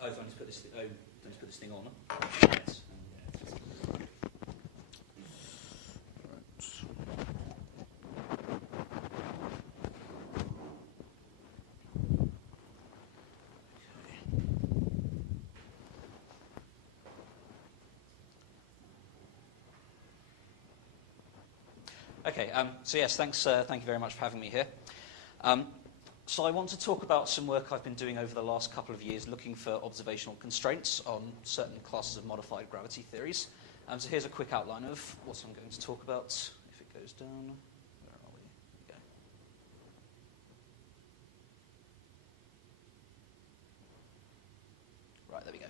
Oh, if I need to put this, don't need to put this thing on. Yes. Okay, so yes, thank you very much for having me here. So I want to talk about some work I've been doing over the last couple of years looking for observational constraints on certain classes of modified gravity theories. So here's a quick outline of what I'm going to talk about. If it goes down, where are we? There we go. Right, there we go.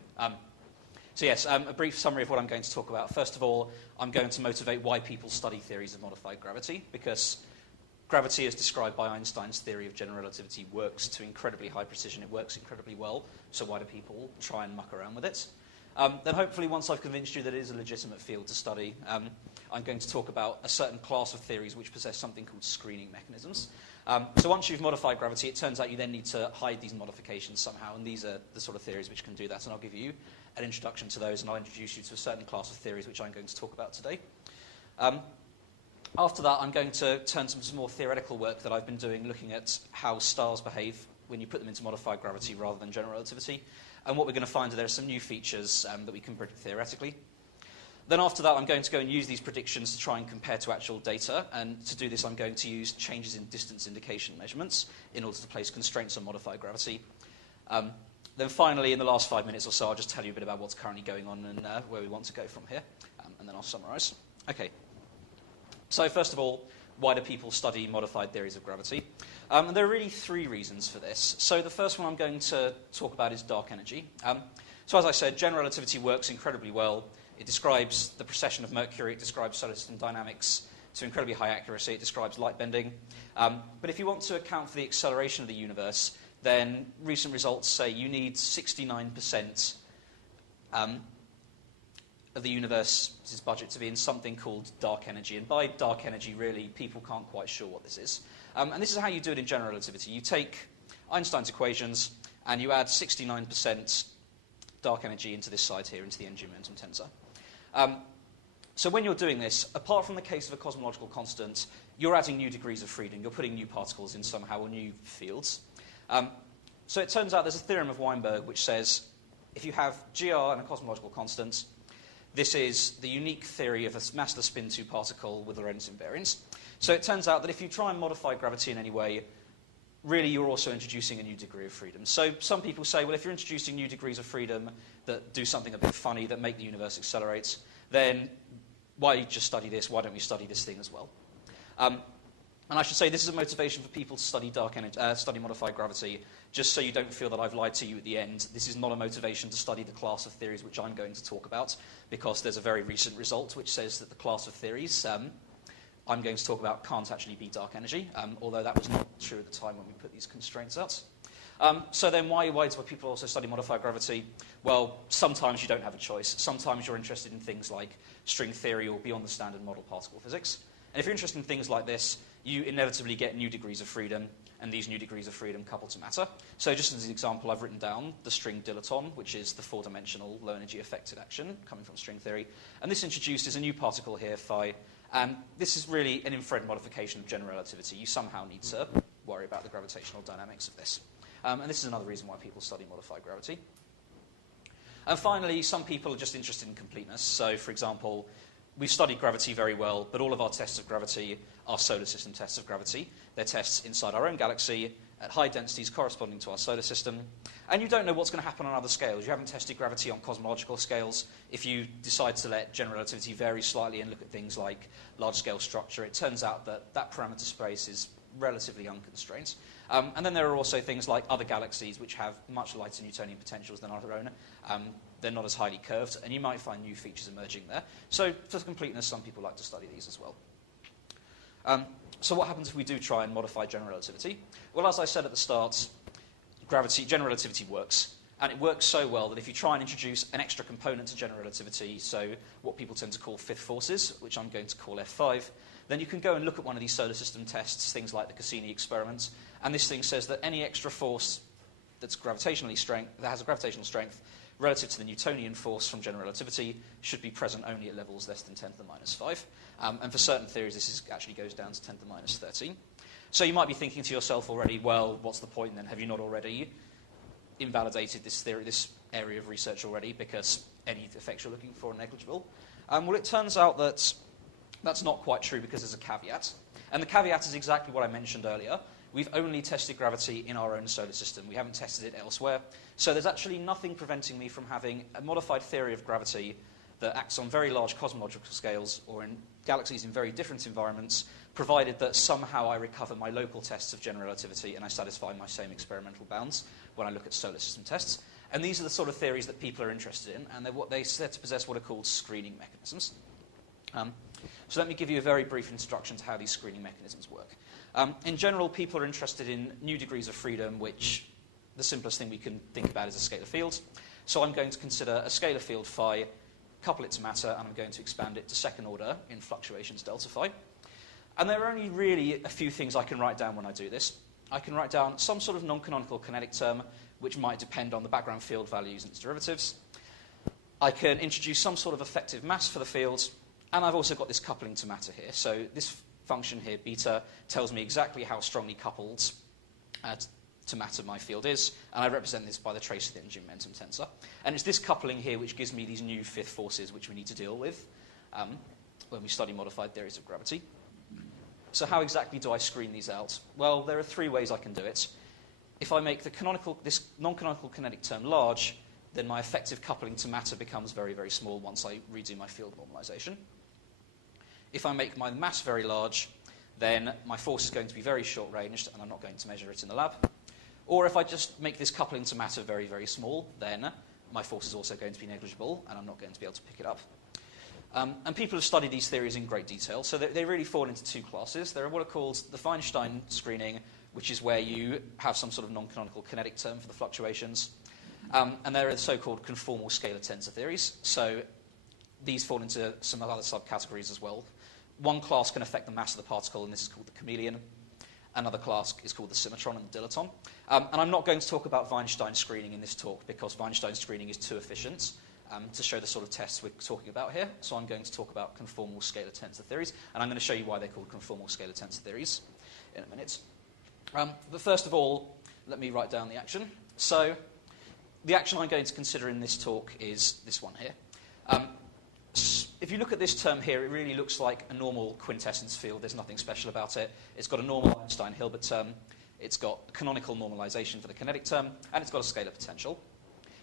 So yes, a brief summary of what I'm going to talk about. First of all, I'm going to motivate why people study theories of modified gravity, because gravity, as described by Einstein's theory of general relativity, works to incredibly high precision. It works incredibly well, so why do people try and muck around with it? Then hopefully, once I've convinced you that it is a legitimate field to study, I'm going to talk about a certain class of theories which possess something called screening mechanisms. So once you've modified gravity, it turns out you then need to hide these modifications somehow, and these are the sort of theories which can do that, and I'll give you an introduction to those, and I'll introduce you to a certain class of theories which I'm going to talk about today. After that, I'm going to turn to some more theoretical work that I've been doing, looking at how stars behave when you put them into modified gravity rather than general relativity. And what we're going to find is there are some new features that we can predict theoretically. Then after that, I'm going to go and use these predictions to try and compare to actual data. And to do this, I'm going to use changes in distance indication measurements in order to place constraints on modified gravity. Then finally, in the last 5 minutes or so, I'll just tell you a bit about what's currently going on and where we want to go from here. And then I'll summarize. Okay. So first of all, why do people study modified theories of gravity? And there are really three reasons for this. So the first one I'm going to talk about is dark energy. So as I said, general relativity works incredibly well. It describes the precession of Mercury. It describes solar system dynamics to incredibly high accuracy. It describes light bending. But if you want to account for the acceleration of the universe, then recent results say you need 69% of the universe's budget to be in something called dark energy. And by dark energy, really, people can't quite sure what this is. And this is how you do it in general relativity. You take Einstein's equations and you add 69% dark energy into this side here, into the energy momentum tensor. So when you're doing this, apart from the case of a cosmological constant, you're adding new degrees of freedom. You're putting new particles in somehow, or new fields. So it turns out there's a theorem of Weinberg which says if you have GR and a cosmological constant, this is the unique theory of a massless spin 2 particle with Lorentz invariance. So it turns out that if you try and modify gravity in any way, really you're also introducing a new degree of freedom. So some people say, well, if you're introducing new degrees of freedom that do something a bit funny, that make the universe accelerate, then why just study this? Why don't we study this thing as well? And I should say this is a motivation for people to study study modified gravity, just so you don't feel that I've lied to you at the end. This is not a motivation to study the class of theories which I'm going to talk about, because there's a very recent result which says that the class of theories I'm going to talk about can't actually be dark energy, although that was not true at the time when we put these constraints out. So then why do people also study modified gravity? Well, sometimes you don't have a choice. Sometimes you're interested in things like string theory or beyond the standard model particle physics. And if you're interested in things like this, you inevitably get new degrees of freedom, and these new degrees of freedom couple to matter. So just as an example, I've written down the string dilaton, which is the four-dimensional low-energy affected action coming from string theory. And this introduces a new particle here, phi. And this is really an infrared modification of general relativity. You somehow need to worry about the gravitational dynamics of this. And this is another reason why people study modified gravity. And finally, some people are just interested in completeness. So, for example, we've studied gravity very well, but all of our tests of gravity are solar system tests of gravity. They're tests inside our own galaxy at high densities corresponding to our solar system. And you don't know what's going to happen on other scales. You haven't tested gravity on cosmological scales. If you decide to let general relativity vary slightly and look at things like large-scale structure, it turns out that that parameter space is relatively unconstrained. And then there are also things like other galaxies which have much lighter Newtonian potentials than our own. They're not as highly curved, and you might find new features emerging there. So for completeness, some people like to study these as well. So what happens if we do try and modify general relativity? Well, as I said at the start, general relativity works. And it works so well that if you try and introduce an extra component to general relativity, so what people tend to call fifth forces, which I'm going to call F5, then you can go and look at one of these solar system tests, things like the Cassini experiment, and this thing says that any extra force that has a gravitational strength relative to the Newtonian force from general relativity should be present only at levels less than 10 to the minus 5. And for certain theories, actually goes down to 10 to the minus 13. So you might be thinking to yourself already, well, what's the point then? Have you not already invalidated this theory, this area of research already, because any effects you're looking for are negligible? Well, it turns out that that's not quite true because there's a caveat. And the caveat is exactly what I mentioned earlier. We've only tested gravity in our own solar system. We haven't tested it elsewhere. So there's actually nothing preventing me from having a modified theory of gravity that acts on very large cosmological scales or in galaxies in very different environments, provided that somehow I recover my local tests of general relativity and I satisfy my same experimental bounds when I look at solar system tests. And these are the sort of theories that people are interested in, and they said to possess what are called screening mechanisms. So let me give you a very brief introduction to how these screening mechanisms work. In general, people are interested in new degrees of freedom, which the simplest thing we can think about is a scalar field. So I'm going to consider a scalar field phi, couple it to matter, and I'm going to expand it to second order in fluctuations delta phi. And there are only really a few things I can write down when I do this. I can write down some sort of non-canonical kinetic term, which might depend on the background field values and its derivatives. I can introduce some sort of effective mass for the field, and I've also got this coupling to matter here. So this function here, beta, tells me exactly how strongly coupled to matter my field is, and I represent this by the trace of the energy momentum tensor. And it's this coupling here which gives me these new fifth forces which we need to deal with when we study modified theories of gravity. So how exactly do I screen these out? Well, there are three ways I can do it. If I make this non-canonical kinetic term large, then my effective coupling to matter becomes very, very small once I redo my field normalization. If I make my mass very large, then my force is going to be very short-ranged, and I'm not going to measure it in the lab. Or if I just make this coupling to matter very, very small, then my force is also going to be negligible, and I'm not going to be able to pick it up. And people have studied these theories in great detail, so they really fall into two classes. There are what are called the Feinstein screening, which is where you have some sort of non-canonical kinetic term for the fluctuations. And there are the so-called conformal scalar tensor theories. So these fall into some other subcategories as well. One class can affect the mass of the particle, and this is called the chameleon. Another class is called the symmetron and the dilaton. And I'm not going to talk about Feinstein screening in this talk because Feinstein screening is too efficient to show the sort of tests we're talking about here. So I'm going to talk about conformal scalar tensor theories, and I'm going to show you why they're called conformal scalar tensor theories in a minute. But first of all, let me write down the action. So the action I'm going to consider in this talk is this one here. If you look at this term here, it really looks like a normal quintessence field. There's nothing special about it. It's got a normal Einstein-Hilbert term. It's got canonical normalization for the kinetic term, and it's got a scalar potential.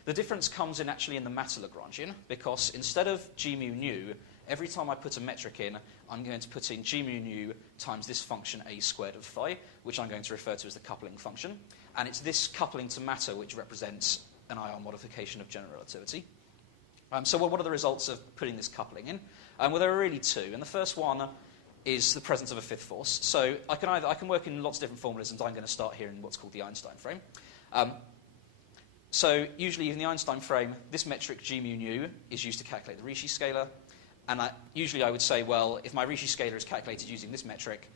The difference comes in actually in the matter Lagrangian, because instead of g mu nu, every time I put a metric in, I'm going to put in g mu nu times this function a squared of phi, which I'm going to refer to as the coupling function. And it's this coupling to matter which represents an IR modification of general relativity. So what are the results of putting this coupling in? Well, there are really two. And the first one is the presence of a fifth force. So I can work in lots of different formulas, and I'm going to start here in what's called the Einstein frame. So usually in the Einstein frame, this metric g mu nu is used to calculate the Ricci scalar. And usually I would say, well, if my Ricci scalar is calculated using this metric,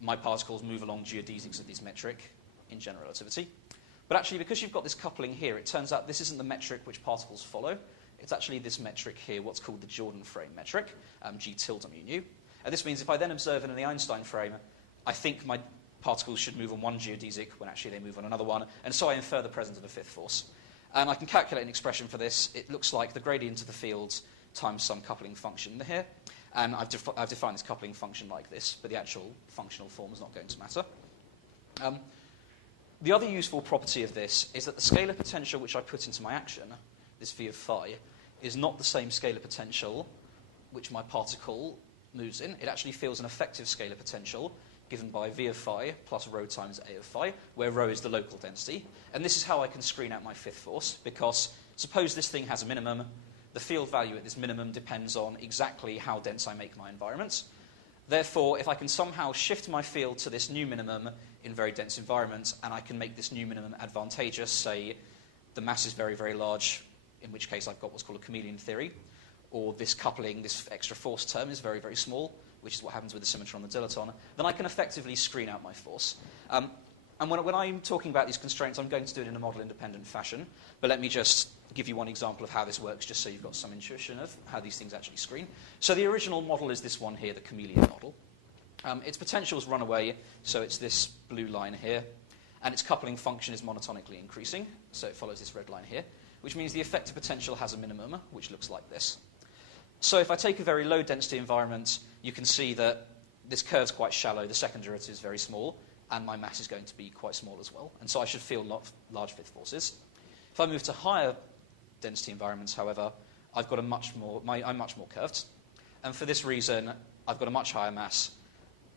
my particles move along geodesics of this metric in general relativity. But actually, because you've got this coupling here, it turns out this isn't the metric which particles follow. It's actually this metric here, what's called the Jordan frame metric, g tilde mu nu. And this means if I then observe it in the Einstein frame, I think my particles should move on one geodesic when actually they move on another one, and so I infer the presence of a fifth force. And I can calculate an expression for this. It looks like the gradient of the field times some coupling function here. And I've defined this coupling function like this, but the actual functional form is not going to matter. The other useful property of this is that the scalar potential which I put into my action, this v of phi, is not the same scalar potential which my particle moves in. It actually feels an effective scalar potential given by v of phi plus rho times a of phi, where rho is the local density. And this is how I can screen out my fifth force, because suppose this thing has a minimum. The field value at this minimum depends on exactly how dense I make my environments. Therefore, if I can somehow shift my field to this new minimum in very dense environments, and I can make this new minimum advantageous, say the mass is very, very large, in which case I've got what's called a chameleon theory, or this coupling, this extra force term is very, very small, which is what happens with the symmetron and the dilaton, then I can effectively screen out my force. And And when I'm talking about these constraints, I'm going to do it in a model-independent fashion. But let me just give you one example of how this works, just so you've got some intuition of how these things actually screen. So the original model is this one here, the Chameleon model. Its potentials run away, so it's this blue line here. And its coupling function is monotonically increasing, so it follows this red line here, which means the effective potential has a minimum, which looks like this. So if I take a very low-density environment, you can see that this curve's quite shallow, the second derivative is very small, and my mass is going to be quite small as well. And so I should feel large fifth forces. If I move to higher density environments, however, I'm much more curved. And for this reason, I've got a much higher mass.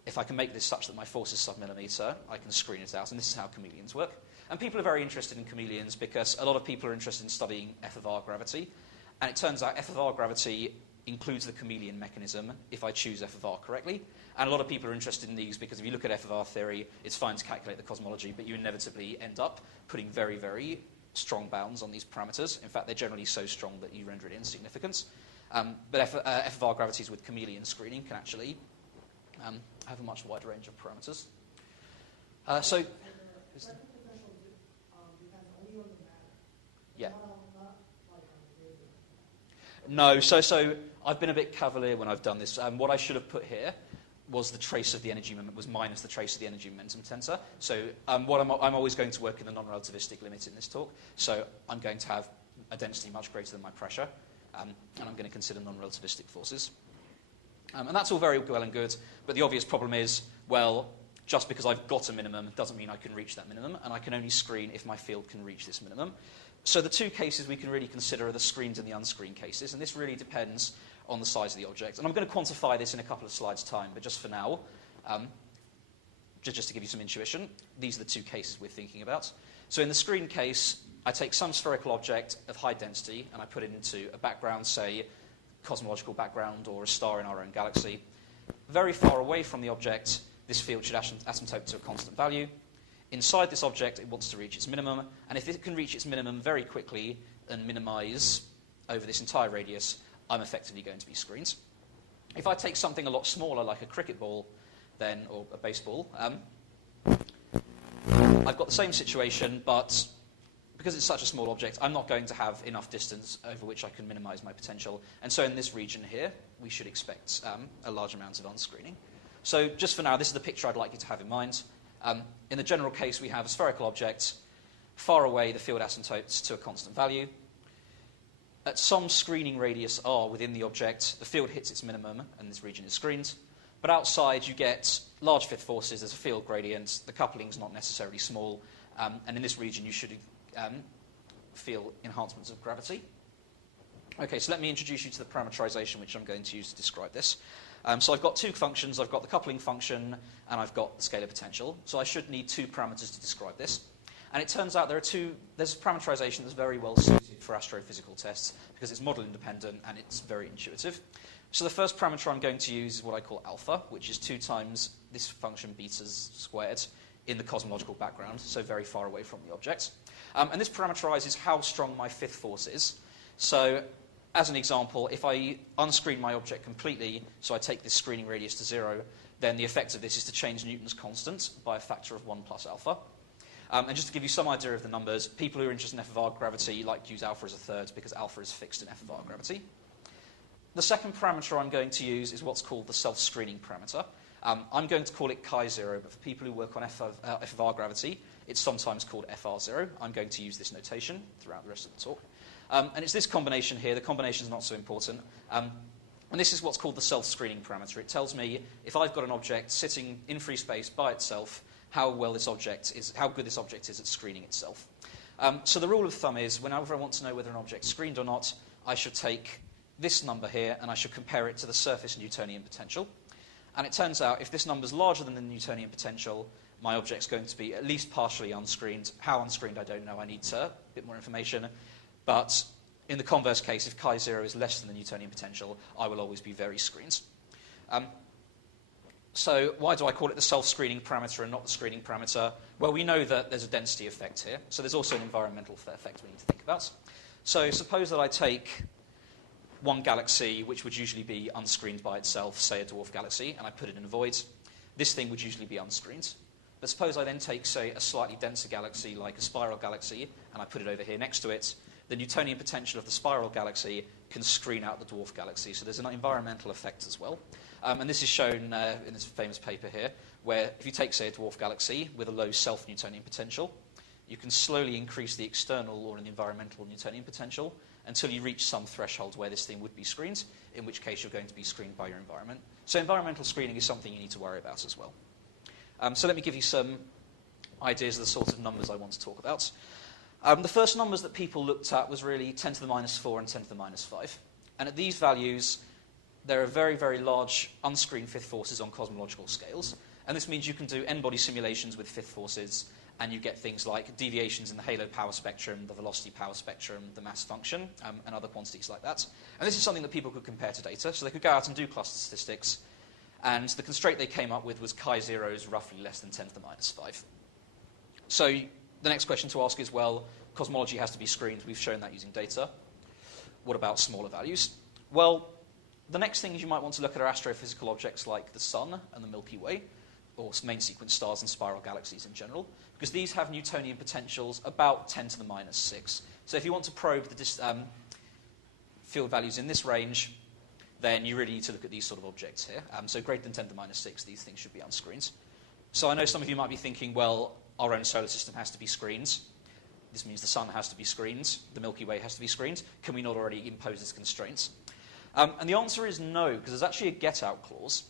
If I can make this such that my force is sub-millimeter, I can screen it out, and this is how chameleons work. And people are very interested in chameleons because a lot of people are interested in studying F of R gravity. And it turns out F of R gravity includes the chameleon mechanism if I choose F of R correctly. And a lot of people are interested in these because if you look at F of R theory, it's fine to calculate the cosmology, but you inevitably end up putting very, very strong bounds on these parameters. In fact, they're generally so strong that you render it insignificant. But F of R gravities with chameleon screening can actually have a much wider range of parameters. Yeah. No, so I've been a bit cavalier when I've done this. What I should have put here was the trace of the energy moment was minus the trace of the energy momentum tensor. So I'm always going to work in the non-relativistic limit in this talk. So I'm going to have a density much greater than my pressure, and I'm going to consider non-relativistic forces. And that's all very well and good, but the obvious problem is, well, just because I've got a minimum doesn't mean I can reach that minimum, and I can only screen if my field can reach this minimum. So the two cases we can really consider are the screened and the unscreened cases, and this really depends on the size of the object. And I'm going to quantify this in a couple of slides' time, but just for now, just to give you some intuition, these are the two cases we're thinking about. So in the screened case, I take some spherical object of high density, and I put it into a background, say, cosmological background or a star in our own galaxy. Very far away from the object, this field should asymptote to a constant value. Inside this object, it wants to reach its minimum, and if it can reach its minimum very quickly and minimize over this entire radius, I'm effectively going to be screened. If I take something a lot smaller, like a cricket ball, or a baseball, I've got the same situation, but because it's such a small object, I'm not going to have enough distance over which I can minimize my potential. And so in this region here, we should expect a large amount of unscreening. So just for now, this is the picture I'd like you to have in mind. In the general case, we have a spherical object. Far away, the field asymptotes to a constant value. At some screening radius r within the object, the field hits its minimum, and this region is screened. But outside, you get large fifth forces. There's a field gradient. The coupling's not necessarily small. And in this region, you should feel enhancements of gravity. Okay, so let me introduce you to the parameterization, which I'm going to use to describe this. So I've got two functions. I've got the coupling function, and I've got the scalar potential. So I should need two parameters to describe this. And it turns out there's a parameterization that's very well suited for astrophysical tests because it's model independent and it's very intuitive. So the first parameter I'm going to use is what I call alpha, which is 2 times this function beta squared in the cosmological background, so very far away from the object. And this parameterizes how strong my fifth force is. So as an example, if I unscreen my object completely, so I take this screening radius to 0, then the effect of this is to change Newton's constant by a factor of 1 plus alpha. And just to give you some idea of the numbers, people who are interested in F of R gravity like to use alpha as a third because alpha is fixed in F of R gravity. The second parameter I'm going to use is what's called the self-screening parameter. I'm going to call it chi0, but for people who work on F of R gravity, it's sometimes called FR0. I'm going to use this notation throughout the rest of the talk. And it's this combination here. The combination is not so important. And this is what's called the self-screening parameter. It tells me if I've got an object sitting in free space by itself, how good this object is at screening itself. So the rule of thumb is whenever I want to know whether an object's screened or not, I should take this number here and I should compare it to the surface Newtonian potential. And it turns out if this number is larger than the Newtonian potential, my object's going to be at least partially unscreened. How unscreened, I don't know. I need a bit more information. But in the converse case, if chi0 is less than the Newtonian potential, I will always be very screened. So why do I call it the self-screening parameter and not the screening parameter? Well, we know that there's a density effect here. So there's also an environmental effect we need to think about. So suppose that I take one galaxy, which would usually be unscreened by itself, say a dwarf galaxy, and I put it in a void. This thing would usually be unscreened. But suppose I then take, say, a slightly denser galaxy like a spiral galaxy, and I put it over here next to it. The Newtonian potential of the spiral galaxy can screen out the dwarf galaxy. So there's an environmental effect as well. And this is shown in this famous paper here, where if you take, say, a dwarf galaxy with a low self-Newtonian potential, you can slowly increase the external or an environmental Newtonian potential until you reach some threshold where this thing would be screened, in which case you're going to be screened by your environment. So environmental screening is something you need to worry about as well. So let me give you some ideas of the sort of numbers I want to talk about. The first numbers that people looked at was really 10 to the minus 4 and 10 to the minus 5. And at these values, there are very, very large unscreened fifth forces on cosmological scales. And this means you can do n-body simulations with fifth forces, and you get things like deviations in the halo power spectrum, the velocity power spectrum, the mass function, and other quantities like that. And this is something that people could compare to data. So they could go out and do cluster statistics, and the constraint they came up with was chi0 is roughly less than 10 to the minus 5. So the next question to ask is, well, cosmology has to be screened. We've shown that using data. What about smaller values? Well, the next thing you might want to look at are astrophysical objects like the Sun and the Milky Way, or main sequence stars and spiral galaxies in general, because these have Newtonian potentials about 10 to the minus 6. So if you want to probe the field values in this range, then you really need to look at these sort of objects here. So greater than 10 to the minus 6, these things should be unscreened. So I know some of you might be thinking, well, our own solar system has to be screened. This means the Sun has to be screened. The Milky Way has to be screened. Can we not already impose this constraint? And the answer is no, because there's actually a get-out clause.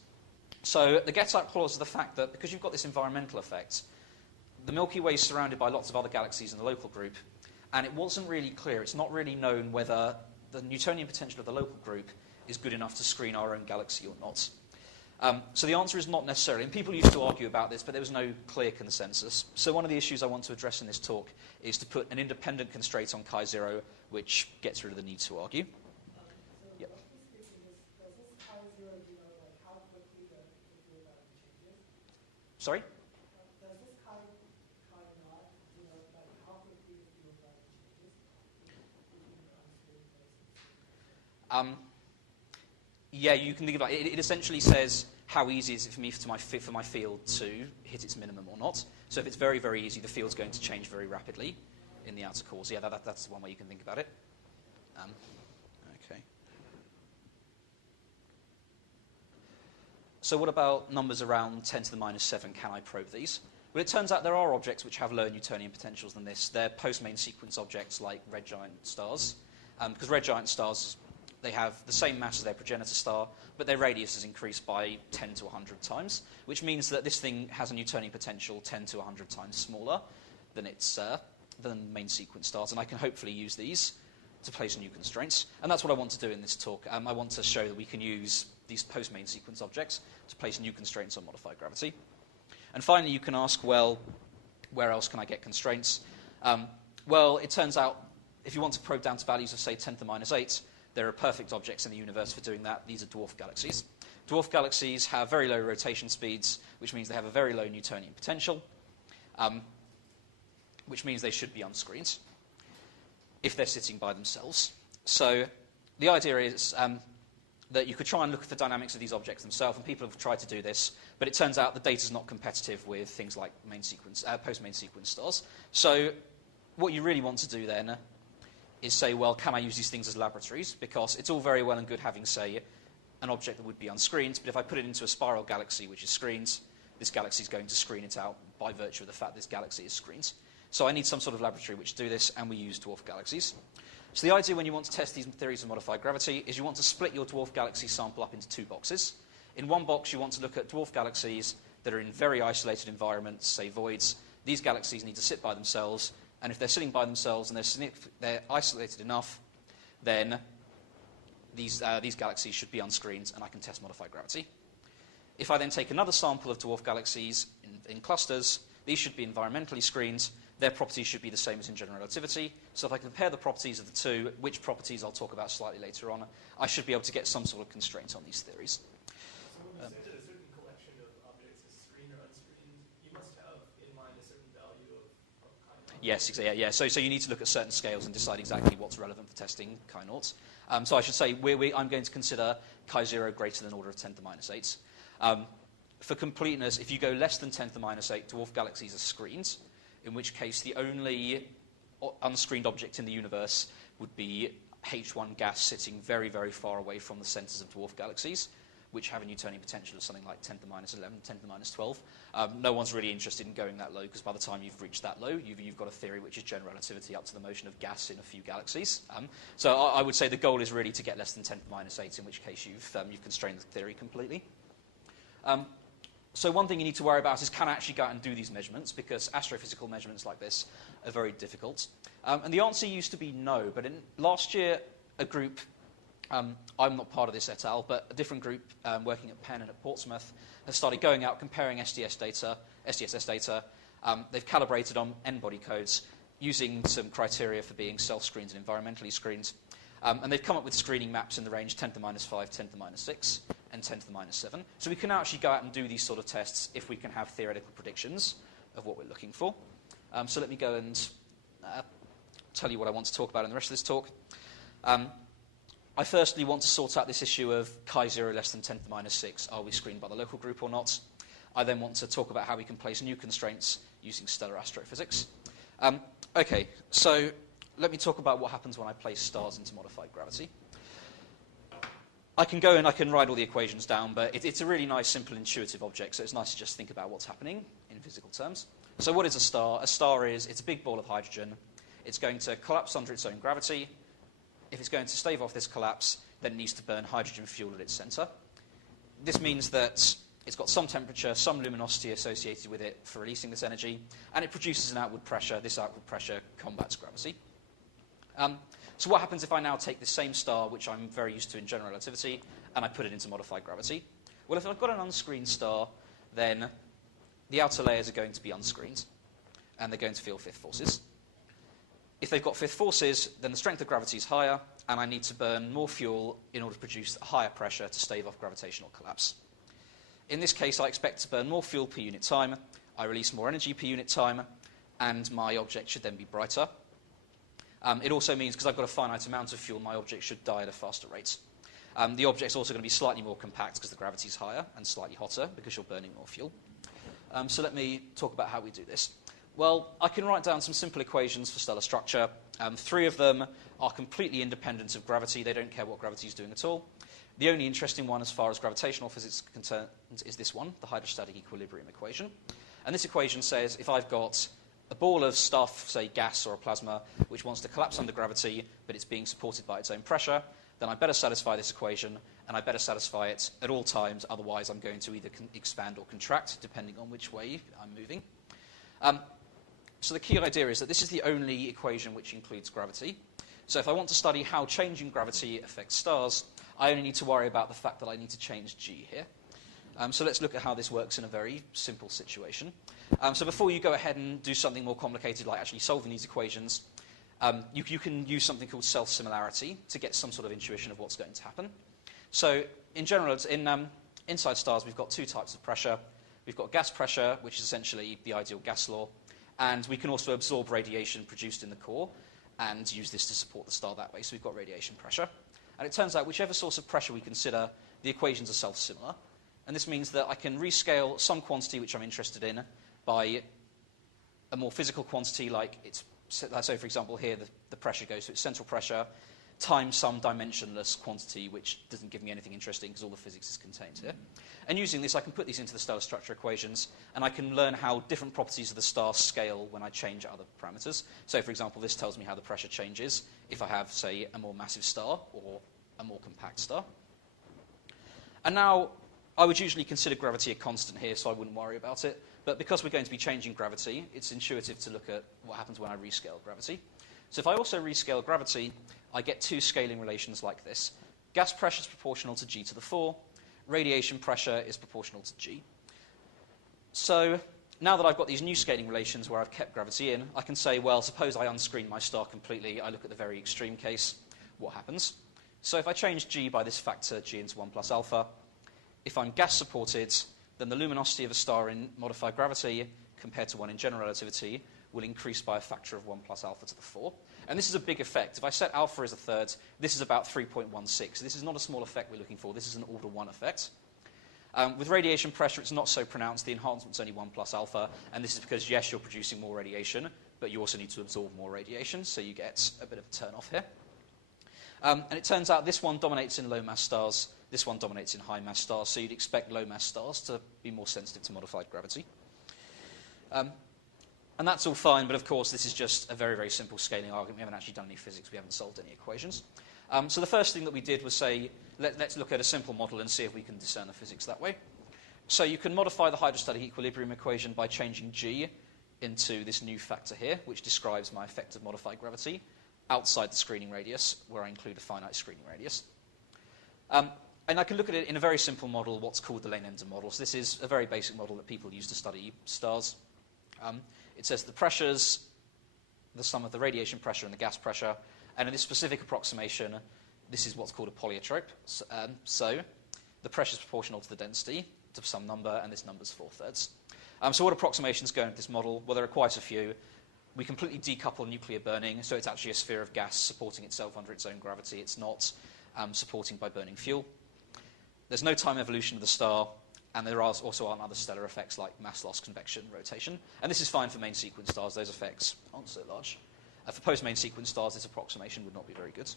So the get-out clause is the fact that because you've got this environmental effect, the Milky Way is surrounded by lots of other galaxies in the local group, and it wasn't really clear. It's not really known whether the Newtonian potential of the local group is good enough to screen our own galaxy or not. So the answer is not necessarily. And people used to argue about this, but there was no clear consensus. So one of the issues I want to address in this talk is to put an independent constraint on chi0, which gets rid of the need to argue. Yep. Sorry? Yeah, you can think about it. It essentially says how easy is it for me for my field to hit its minimum or not. So if it's very, very easy, the field's going to change very rapidly in the outer cores. Yeah, that's one way you can think about it. Okay. So what about numbers around 10 to the minus 7? Can I probe these? Well, it turns out there are objects which have lower Newtonian potentials than this. They're post-main sequence objects like red giant stars. Because red giant stars, they have the same mass as their progenitor star, but their radius is increased by 10 to 100 times, which means that this thing has a Newtonian potential 10 to 100 times smaller than than main sequence stars, and I can hopefully use these to place new constraints. And that's what I want to do in this talk. I want to show that we can use these post-main sequence objects to place new constraints on modified gravity. And finally, you can ask, well, where else can I get constraints? Well, it turns out if you want to probe down to values of, say, 10 to the minus 8, there are perfect objects in the universe for doing that. These are dwarf galaxies. Dwarf galaxies have very low rotation speeds, which means they have a very low Newtonian potential, which means they should be unscreened if they're sitting by themselves. So the idea is that you could try and look at the dynamics of these objects themselves, and people have tried to do this, but it turns out the data is not competitive with things like post-main sequence stars. So what you really want to do then is say, well, can I use these things as laboratories? Because it's all very well and good having, say, an object that would be unscreened, but if I put it into a spiral galaxy which is screened, this galaxy is going to screen it out by virtue of the fact this galaxy is screened. So I need some sort of laboratory which do this, and we use dwarf galaxies. So the idea when you want to test these theories of modified gravity is you want to split your dwarf galaxy sample up into two boxes. In one box, you want to look at dwarf galaxies that are in very isolated environments, say voids. These galaxies need to sit by themselves, and if they're sitting by themselves and they're isolated enough, then these galaxies should be unscreened, and I can test modified gravity. If I then take another sample of dwarf galaxies in clusters, these should be environmentally screened. Their properties should be the same as in general relativity. So if I compare the properties of the two, which properties I'll talk about slightly later on, I should be able to get some sort of constraint on these theories. So when you say that a certain collection of objects is screened or unscreened, you must have in mind a certain value of chi-naught. Yes, exactly. Yeah. So you need to look at certain scales and decide exactly what's relevant for testing chi-naughts. So I should say I'm going to consider chi0 greater than order of 10 to the minus 8. for completeness, if you go less than 10 to the minus 8, dwarf galaxies are screened, in which case the only unscreened object in the universe would be H1 gas sitting very, very far away from the centers of dwarf galaxies, which have a Newtonian potential of something like 10 to the minus 11, 10 to the minus 12. No one's really interested in going that low, because by the time you've reached that low, you've got a theory which is general relativity up to the motion of gas in a few galaxies. So I would say the goal is really to get less than 10 to the minus 8, in which case you've constrained the theory completely. So one thing you need to worry about is, can I actually go out and do these measurements? Because astrophysical measurements like this are very difficult. And the answer used to be no, but last year, a group, I'm not part of this et al., but a different group working at Penn and at Portsmouth has started going out comparing SDSS data. They've calibrated on n-body codes using some criteria for being self-screened and environmentally screened. And they've come up with screening maps in the range 10 to the minus 5, 10 to the minus 6, and 10 to the minus 7. So we can now actually go out and do these sort of tests if we can have theoretical predictions of what we're looking for. So let me go and tell you what I want to talk about in the rest of this talk. I firstly want to sort out this issue of chi0 less than 10 to the minus 6. Are we screened by the local group or not? I then want to talk about how we can place new constraints using stellar astrophysics. Okay, so let me talk about what happens when I place stars into modified gravity. I can go and I can write all the equations down, but it's a really nice, simple, intuitive object, so it's nice to just think about what's happening in physical terms. So what is a star? A star it's a big ball of hydrogen. It's going to collapse under its own gravity. If it's going to stave off this collapse, then it needs to burn hydrogen fuel at its center. This means that it's got some temperature, some luminosity associated with it for releasing this energy, and it produces an outward pressure. This outward pressure combats gravity. So what happens if I now take the same star, which I'm very used to in general relativity, and I put it into modified gravity? Well, if I've got an unscreened star, then the outer layers are going to be unscreened, and they're going to feel fifth forces. If they've got fifth forces, then the strength of gravity is higher, and I need to burn more fuel in order to produce a higher pressure to stave off gravitational collapse. In this case, I expect to burn more fuel per unit time, I release more energy per unit time, and my object should then be brighter. It also means, because I've got a finite amount of fuel, my object should die at a faster rate. The object's also going to be slightly more compact because the gravity is higher, and slightly hotter because you're burning more fuel. So let me talk about how we do this. Well, I can write down some simple equations for stellar structure. 3 of them are completely independent of gravity. They don't care what gravity is doing at all. The only interesting one as far as gravitational physics is concerned is this one, the hydrostatic equilibrium equation. And this equation says if I've got a ball of stuff, say gas or a plasma, which wants to collapse under gravity, but it's being supported by its own pressure, then I better satisfy this equation, and I better satisfy it at all times, otherwise I'm going to either expand or contract, depending on which way I'm moving. So the key idea is that this is the only equation which includes gravity. So if I want to study how changing gravity affects stars, I only need to worry about the fact that I need to change g here. So let's look at how this works in a very simple situation. So before you go ahead and do something more complicated, like actually solving these equations, you can use something called self-similarity to get some sort of intuition of what's going to happen. So in general, inside stars, we've got 2 types of pressure. We've got gas pressure, which is essentially the ideal gas law, and we can also absorb radiation produced in the core and use this to support the star that way. So we've got radiation pressure. And it turns out whichever source of pressure we consider, the equations are self-similar. And this means that I can rescale some quantity which I'm interested in by a more physical quantity, like so for example here the pressure goes to its central pressure, times some dimensionless quantity which doesn't give me anything interesting because all the physics is contained here. And using this I can put these into the stellar structure equations, and I can learn how different properties of the star scale when I change other parameters. So for example, this tells me how the pressure changes if I have, say, a more massive star or a more compact star. And now I would usually consider gravity a constant here, so I wouldn't worry about it. But because we're going to be changing gravity, it's intuitive to look at what happens when I rescale gravity. So if I also rescale gravity, I get 2 scaling relations like this. Gas pressure is proportional to g to the 4. Radiation pressure is proportional to g. So now that I've got these new scaling relations where I've kept gravity in, I can say, well, suppose I unscreen my star completely. I look at the very extreme case. What happens? So if I change g by this factor, g into 1 plus alpha, if I'm gas supported, then the luminosity of a star in modified gravity compared to one in general relativity will increase by a factor of 1 plus alpha to the 4. And this is a big effect. If I set alpha as a third, this is about 3.16. This is not a small effect we're looking for. This is an order 1 effect. With radiation pressure, it's not so pronounced. The enhancement's only 1 plus alpha, and this is because, yes, you're producing more radiation, but you also need to absorb more radiation, so you get a bit of a turn-off here. And it turns out this one dominates in low-mass stars, this one dominates in high-mass stars, so you'd expect low-mass stars to be more sensitive to modified gravity. And that's all fine, but of course this is just a very, very simple scaling argument. We haven't actually done any physics, we haven't solved any equations. So the first thing that we did was say, let's look at a simple model and see if we can discern the physics that way. So you can modify the hydrostatic equilibrium equation by changing G into this new factor here, which describes my effective modified gravity outside the screening radius, where I include a finite screening radius. And I can look at it in a very simple model, what's called the Lane-Ender model. So this is a very basic model that people use to study stars. It says the pressures, the sum of the radiation pressure and the gas pressure, and in this specific approximation, this is what's called a polyotrope. So the pressure is proportional to the density, to some number, and this number is 4/3. So what approximations go into this model? Well, there are quite a few. We completely decouple nuclear burning, so it's actually a sphere of gas supporting itself under its own gravity. It's not supporting by burning fuel. There's no time evolution of the star, and there also aren't other stellar effects like mass loss, convection, rotation. And this is fine for main sequence stars. Those effects aren't so large. For post-main sequence stars, this approximation would not be very good.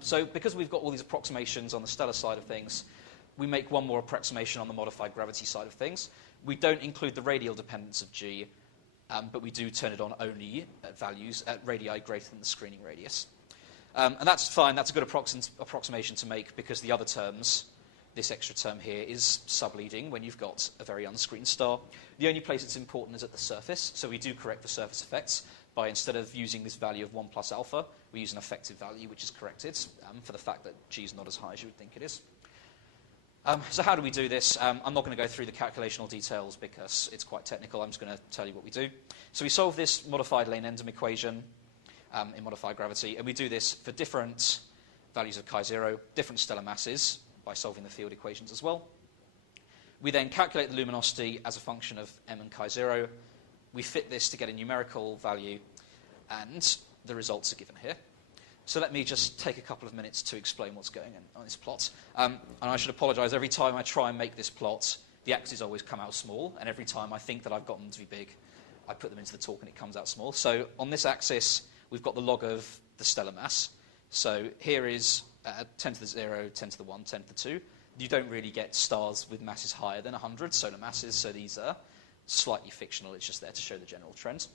So because we've got all these approximations on the stellar side of things, we make one more approximation on the modified gravity side of things. We don't include the radial dependence of G, but we do turn it on only at values at radii greater than the screening radius. And that's fine. That's a good approximation to make because the other terms, this extra term here, is subleading when you've got a very unscreened star. The only place it's important is at the surface, so we do correct the surface effects by, instead of using this value of 1 plus alpha, we use an effective value which is corrected for the fact that G is not as high as you would think it is. So how do we do this? I'm not going to go through the calculational details because it's quite technical. I'm just going to tell you what we do. So we solve this modified Lane-Ender equation in modified gravity, and we do this for different values of chi0, different stellar masses, by solving the field equations as well. We then calculate the luminosity as a function of m and chi0. We fit this to get a numerical value, and the results are given here. So let me just take a couple of minutes to explain what's going on this plot. And I should apologize, every time I try and make this plot, the axes always come out small, and every time I think that I've got them to be big, I put them into the talk and it comes out small. So on this axis, we've got the log of the stellar mass. So here is 10 to the 0, 10 to the 1, 10 to the 2. You don't really get stars with masses higher than 100 solar masses, so these are slightly fictional. It's just there to show the general trend.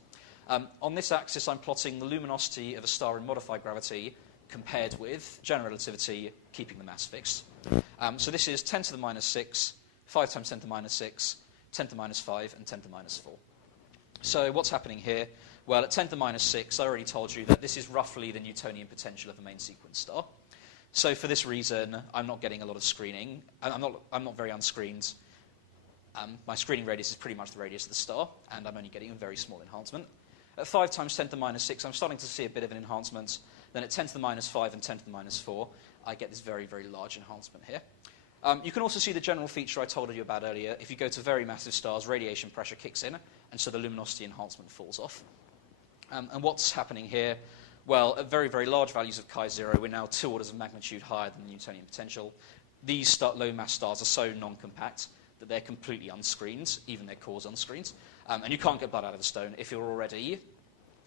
On this axis, I'm plotting the luminosity of a star in modified gravity compared with general relativity, keeping the mass fixed. So this is 10 to the minus 6, 5 times 10 to the minus 6, 10 to the minus 5, and 10 to the minus 4. So what's happening here? Well, at 10 to the minus 6, I already told you that this is roughly the Newtonian potential of a main sequence star. So for this reason, I'm not getting a lot of screening. I'm not very unscreened. My screening radius is pretty much the radius of the star, and I'm only getting a very small enhancement. At 5 times 10 to the minus 6, I'm starting to see a bit of an enhancement. Then at 10 to the minus 5 and 10 to the minus 4, I get this very, very large enhancement here. You can also see the general feature I told you about earlier. If you go to very massive stars, radiation pressure kicks in, and so the luminosity enhancement falls off. And what's happening here? Well, at very, very large values of chi0, we're now 2 orders of magnitude higher than the Newtonian potential. These low-mass stars are so non-compact that they're completely unscreened, even their cores unscreened. And you can't get blood out of the stone. If you're already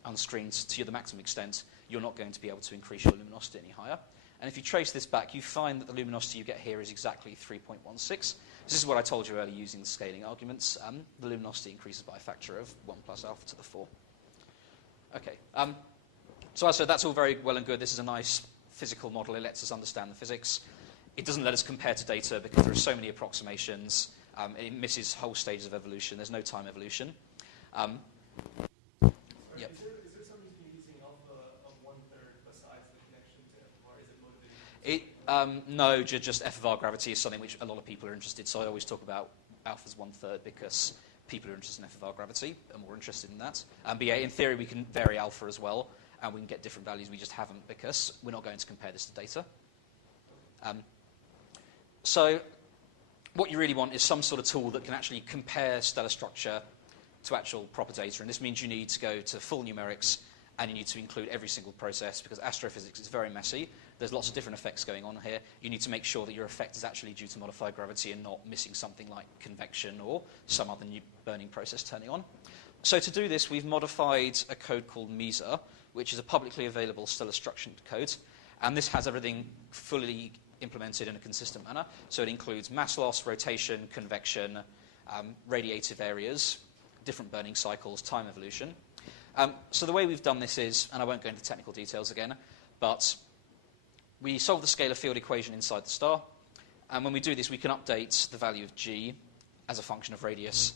unscreened to the maximum extent, you're not going to be able to increase your luminosity any higher. And if you trace this back, you find that the luminosity you get here is exactly 3.16. This is what I told you earlier using the scaling arguments. The luminosity increases by a factor of 1 plus alpha to the 4. Okay. So as I said, that's all very well and good. This is a nice physical model. It lets us understand the physics. It doesn't let us compare to data because there are so many approximations. It misses whole stages of evolution. There's no time evolution. Yep. Is there some reason you're using alpha of 1/3 besides the connection to FR? Is it motivated? No, just F of R gravity is something which a lot of people are interested in. So I always talk about alpha as 1/3 because people who are interested in F of R gravity are more interested in that. But yeah, in theory, we can vary alpha as well, and we can get different values. We just haven't because we're not going to compare this to data. So what you really want is some sort of tool that can actually compare stellar structure to actual proper data. And this means you need to go to full numerics and you need to include every single process because astrophysics is very messy. There's lots of different effects going on here. You need to make sure that your effect is actually due to modified gravity and not missing something like convection or some other new burning process turning on. So to do this, we've modified a code called MESA, which is a publicly available stellar structured code. And this has everything fully implemented in a consistent manner. So it includes mass loss, rotation, convection, radiative areas, different burning cycles, time evolution. So the way we've done this is, and I won't go into technical details again, but we solve the scalar field equation inside the star. And when we do this, we can update the value of G as a function of radius,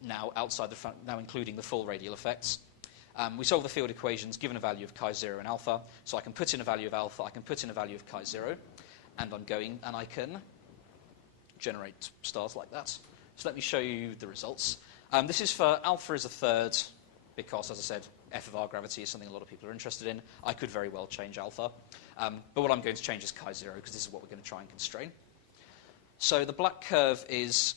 now including the full radial effects. We solve the field equations given a value of chi0 and alpha. So I can put in a value of alpha, I can put in a value of chi0, and I can generate stars like that. So let me show you the results. This is for alpha is a third, because, as I said, f of r gravity is something a lot of people are interested in. I could very well change alpha. But what I'm going to change is chi0, because this is what we're going to try and constrain. So the black curve is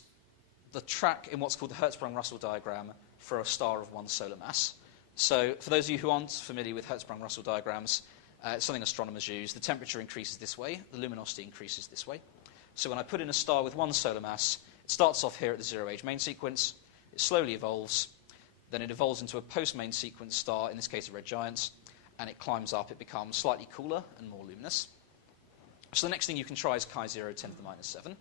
the track in what's called the Hertzsprung-Russell diagram for a star of one solar mass. So for those of you who aren't familiar with Hertzsprung-Russell diagrams, it's something astronomers use. The temperature increases this way, the luminosity increases this way. So when I put in a star with one solar mass, it starts off here at the zero-age main sequence, it slowly evolves, then it evolves into a post-main sequence star, in this case a red giant, and it climbs up, it becomes slightly cooler and more luminous. So the next thing you can try is chi0 10 to the minus 7.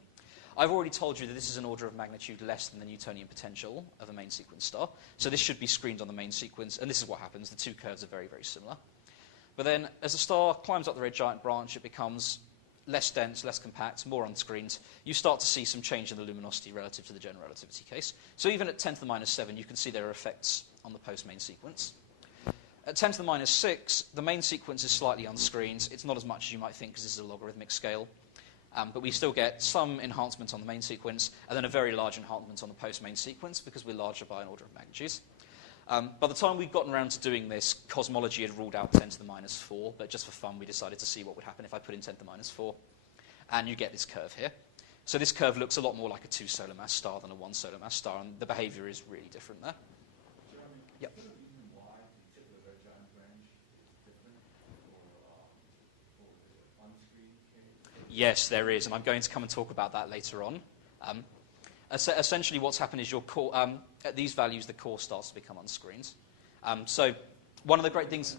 I've already told you that this is an order of magnitude less than the Newtonian potential of a main sequence star. So this should be screened on the main sequence, and this is what happens. The two curves are very, very similar. But then as the star climbs up the red giant branch, it becomes less dense, less compact, more unscreened. You start to see some change in the luminosity relative to the general relativity case. So even at 10 to the minus 7, you can see there are effects on the post-main sequence. At 10 to the minus 6, the main sequence is slightly unscreened. It's not as much as you might think because this is a logarithmic scale. But we still get some enhancement on the main sequence, and then a very large enhancement on the post-main sequence because we're larger by an order of magnitudes. By the time we'd gotten around to doing this, cosmology had ruled out 10 to the minus 4, but just for fun, we decided to see what would happen if I put in 10 to the minus 4. And you get this curve here. So this curve looks a lot more like a 2 solar mass star than a 1 solar mass star, and the behavior is really different there. Yep. Yes, there is, and I'm going to come and talk about that later on. Essentially, what's happened is your core, at these values, the core starts to become unscreened. So one of the great things,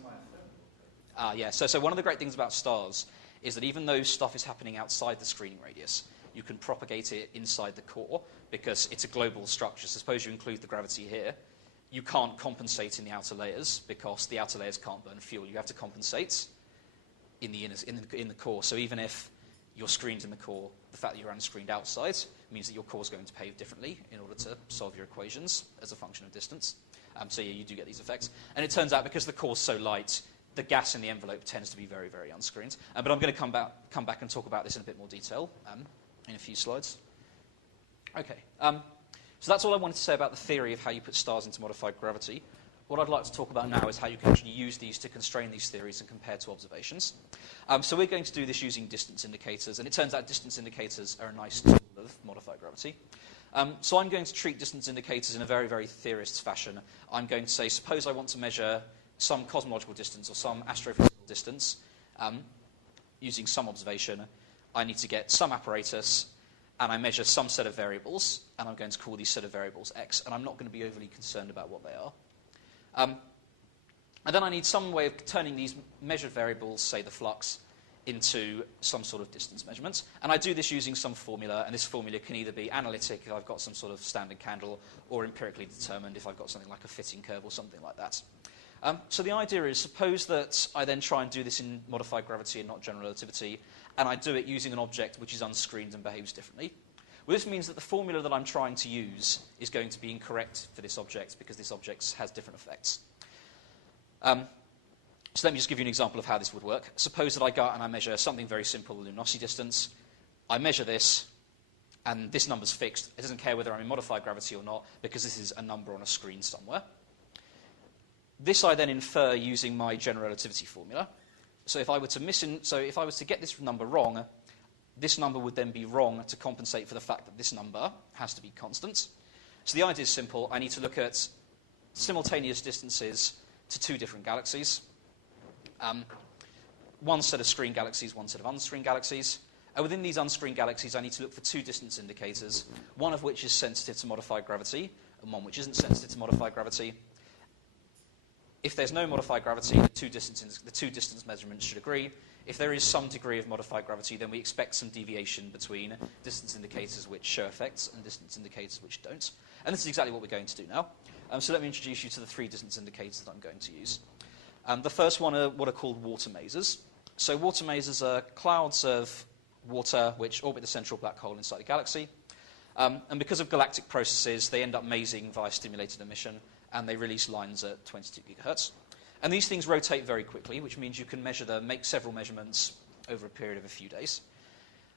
So one of the great things about stars is that even though stuff is happening outside the screening radius, you can propagate it inside the core because it's a global structure. So suppose you include the gravity here, you can't compensate in the outer layers because the outer layers can't burn fuel. You have to compensate in the core. So even if you're screened in the core, the fact that you're unscreened outside means that your core is going to behave differently in order to solve your equations as a function of distance. So yeah, you do get these effects. And it turns out because the core is so light, the gas in the envelope tends to be very, very unscreened. But I'm going to come back and talk about this in a bit more detail in a few slides. Okay, so that's all I wanted to say about the theory of how you put stars into modified gravity. What I'd like to talk about now is how you can actually use these to constrain these theories and compare to observations. So we're going to do this using distance indicators, and it turns out distance indicators are a nice tool of modified gravity. So I'm going to treat distance indicators in a very, very theorist's fashion. I'm going to say, suppose I want to measure some cosmological distance or some astrophysical distance using some observation. I need to get some apparatus, and I measure some set of variables, and I'm going to call these set of variables x, and I'm not going to be overly concerned about what they are. And then I need some way of turning these measured variables, say the flux, into some sort of distance measurement. And I do this using some formula, and this formula can either be analytic if I've got some sort of standard candle, or empirically determined if I've got something like a fitting curve or something like that. So the idea is, suppose that I then try and do this in modified gravity and not general relativity, and I do it using an object which is unscreened and behaves differently. Well, this means that the formula that I'm trying to use is going to be incorrect for this object because this object has different effects. So let me just give you an example of how this would work. Suppose that I go out and I measure something very simple, the luminosity distance. I measure this, and this number's fixed. It doesn't care whether I'm in modified gravity or not because this is a number on a screen somewhere. This I then infer using my general relativity formula. So if I were to get this number wrong, this number would then be wrong to compensate for the fact that this number has to be constant. So the idea is simple. I need to look at simultaneous distances to two different galaxies. One set of screened galaxies, one set of unscreened galaxies. Within these unscreened galaxies, I need to look for two distance indicators, one of which is sensitive to modified gravity, and one which isn't sensitive to modified gravity. If there's no modified gravity, the two distance measurements should agree. If there is some degree of modified gravity, then we expect some deviation between distance indicators which show effects and distance indicators which don't. And this is exactly what we're going to do now. So let me introduce you to the three distance indicators that I'm going to use. The first one are what are called water masers. So water masers are clouds of water which orbit the central black hole inside a galaxy. And because of galactic processes, they end up masing via stimulated emission, and they release lines at 22 gigahertz. And these things rotate very quickly, which means you can measure them, make several measurements over a period of a few days.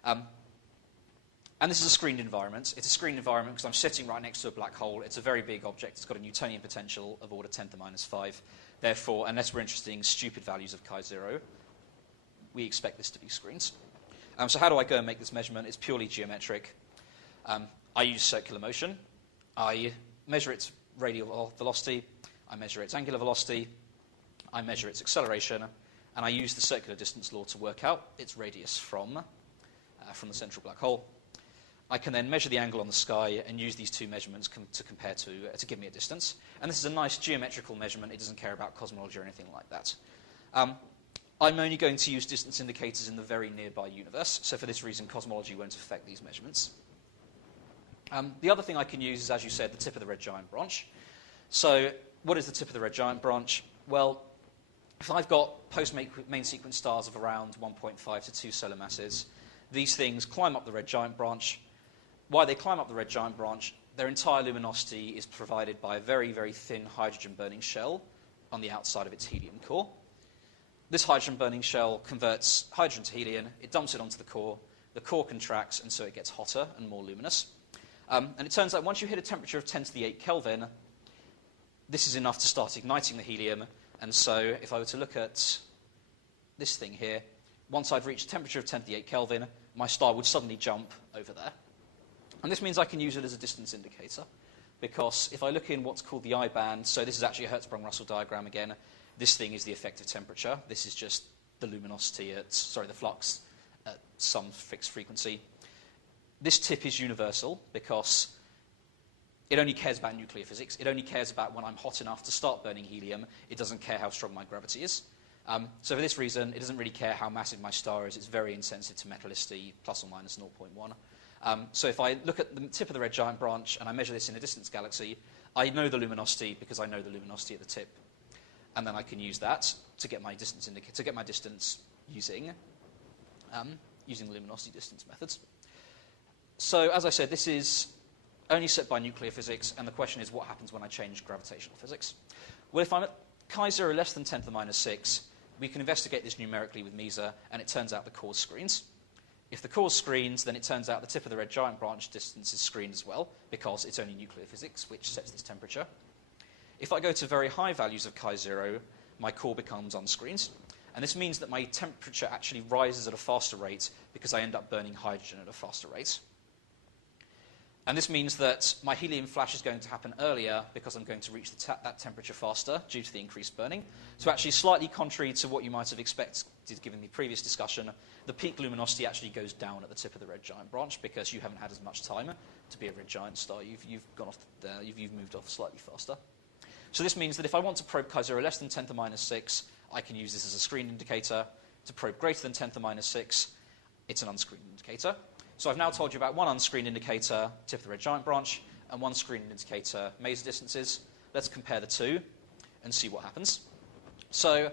And this is a screened environment. It's a screened environment because I'm sitting right next to a black hole. It's a very big object. It's got a Newtonian potential of order 10 to the minus 5. Therefore, unless we're interested in stupid values of chi0, we expect this to be screens. So how do I go and make this measurement? It's purely geometric. I use circular motion. I measure its radial velocity. I measure its angular velocity. I measure its acceleration. And I use the circular distance law to work out its radius from the central black hole. I can then measure the angle on the sky and use these two measurements to compare to give me a distance. And this is a nice geometrical measurement. It doesn't care about cosmology or anything like that. I'm only going to use distance indicators in the very nearby universe. So for this reason, cosmology won't affect these measurements. The other thing I can use is, as you said, the tip of the red giant branch. So what is the tip of the red giant branch? Well, if I've got post-main sequence stars of around 1.5 to 2 solar masses, these things climb up the red giant branch. Why they climb up the red giant branch, their entire luminosity is provided by a very, very thin hydrogen-burning shell on the outside of its helium core. This hydrogen-burning shell converts hydrogen to helium, it dumps it onto the core contracts, and so it gets hotter and more luminous. And it turns out once you hit a temperature of 10 to the 8 Kelvin, this is enough to start igniting the helium. And so if I were to look at this thing here, once I've reached a temperature of 10 to the 8 Kelvin, my star would suddenly jump over there. And this means I can use it as a distance indicator, because if I look in what's called the I band, so this is actually a Hertzsprung-Russell diagram again, this thing is the effective temperature. This is just the luminosity the flux at some fixed frequency. This tip is universal because it only cares about nuclear physics. It only cares about when I'm hot enough to start burning helium. It doesn't care how strong my gravity is. So for this reason, it doesn't really care how massive my star is. It's very insensitive to metallicity, plus or minus 0.1. So if I look at the tip of the red giant branch and I measure this in a distance galaxy, I know the luminosity because I know the luminosity at the tip. And then I can use that to get my distance using the luminosity distance methods. So as I said, this is only set by nuclear physics, and the question is what happens when I change gravitational physics? Well, if I'm at chi0 less than 10 to the minus 6, we can investigate this numerically with MESA, and it turns out the core screens. If the core screens, then it turns out the tip of the red giant branch distance is screened as well, because it's only nuclear physics which sets this temperature. If I go to very high values of chi0, my core becomes unscreened, and this means that my temperature actually rises at a faster rate because I end up burning hydrogen at a faster rate. And this means that my helium flash is going to happen earlier because I'm going to reach that temperature faster due to the increased burning. So actually, slightly contrary to what you might have expected given the previous discussion, the peak luminosity actually goes down at the tip of the red giant branch because you haven't had as much time to be a red giant star. You've gone off there. You've moved off slightly faster. So this means that if I want to probe chi0 less than 10 to the minus 6, I can use this as a screen indicator. To probe greater than 10 to the minus 6, it's an unscreened indicator. So I've now told you about one unscreened indicator, tip of the red giant branch, and one screened indicator, MESA distances. Let's compare the two and see what happens. So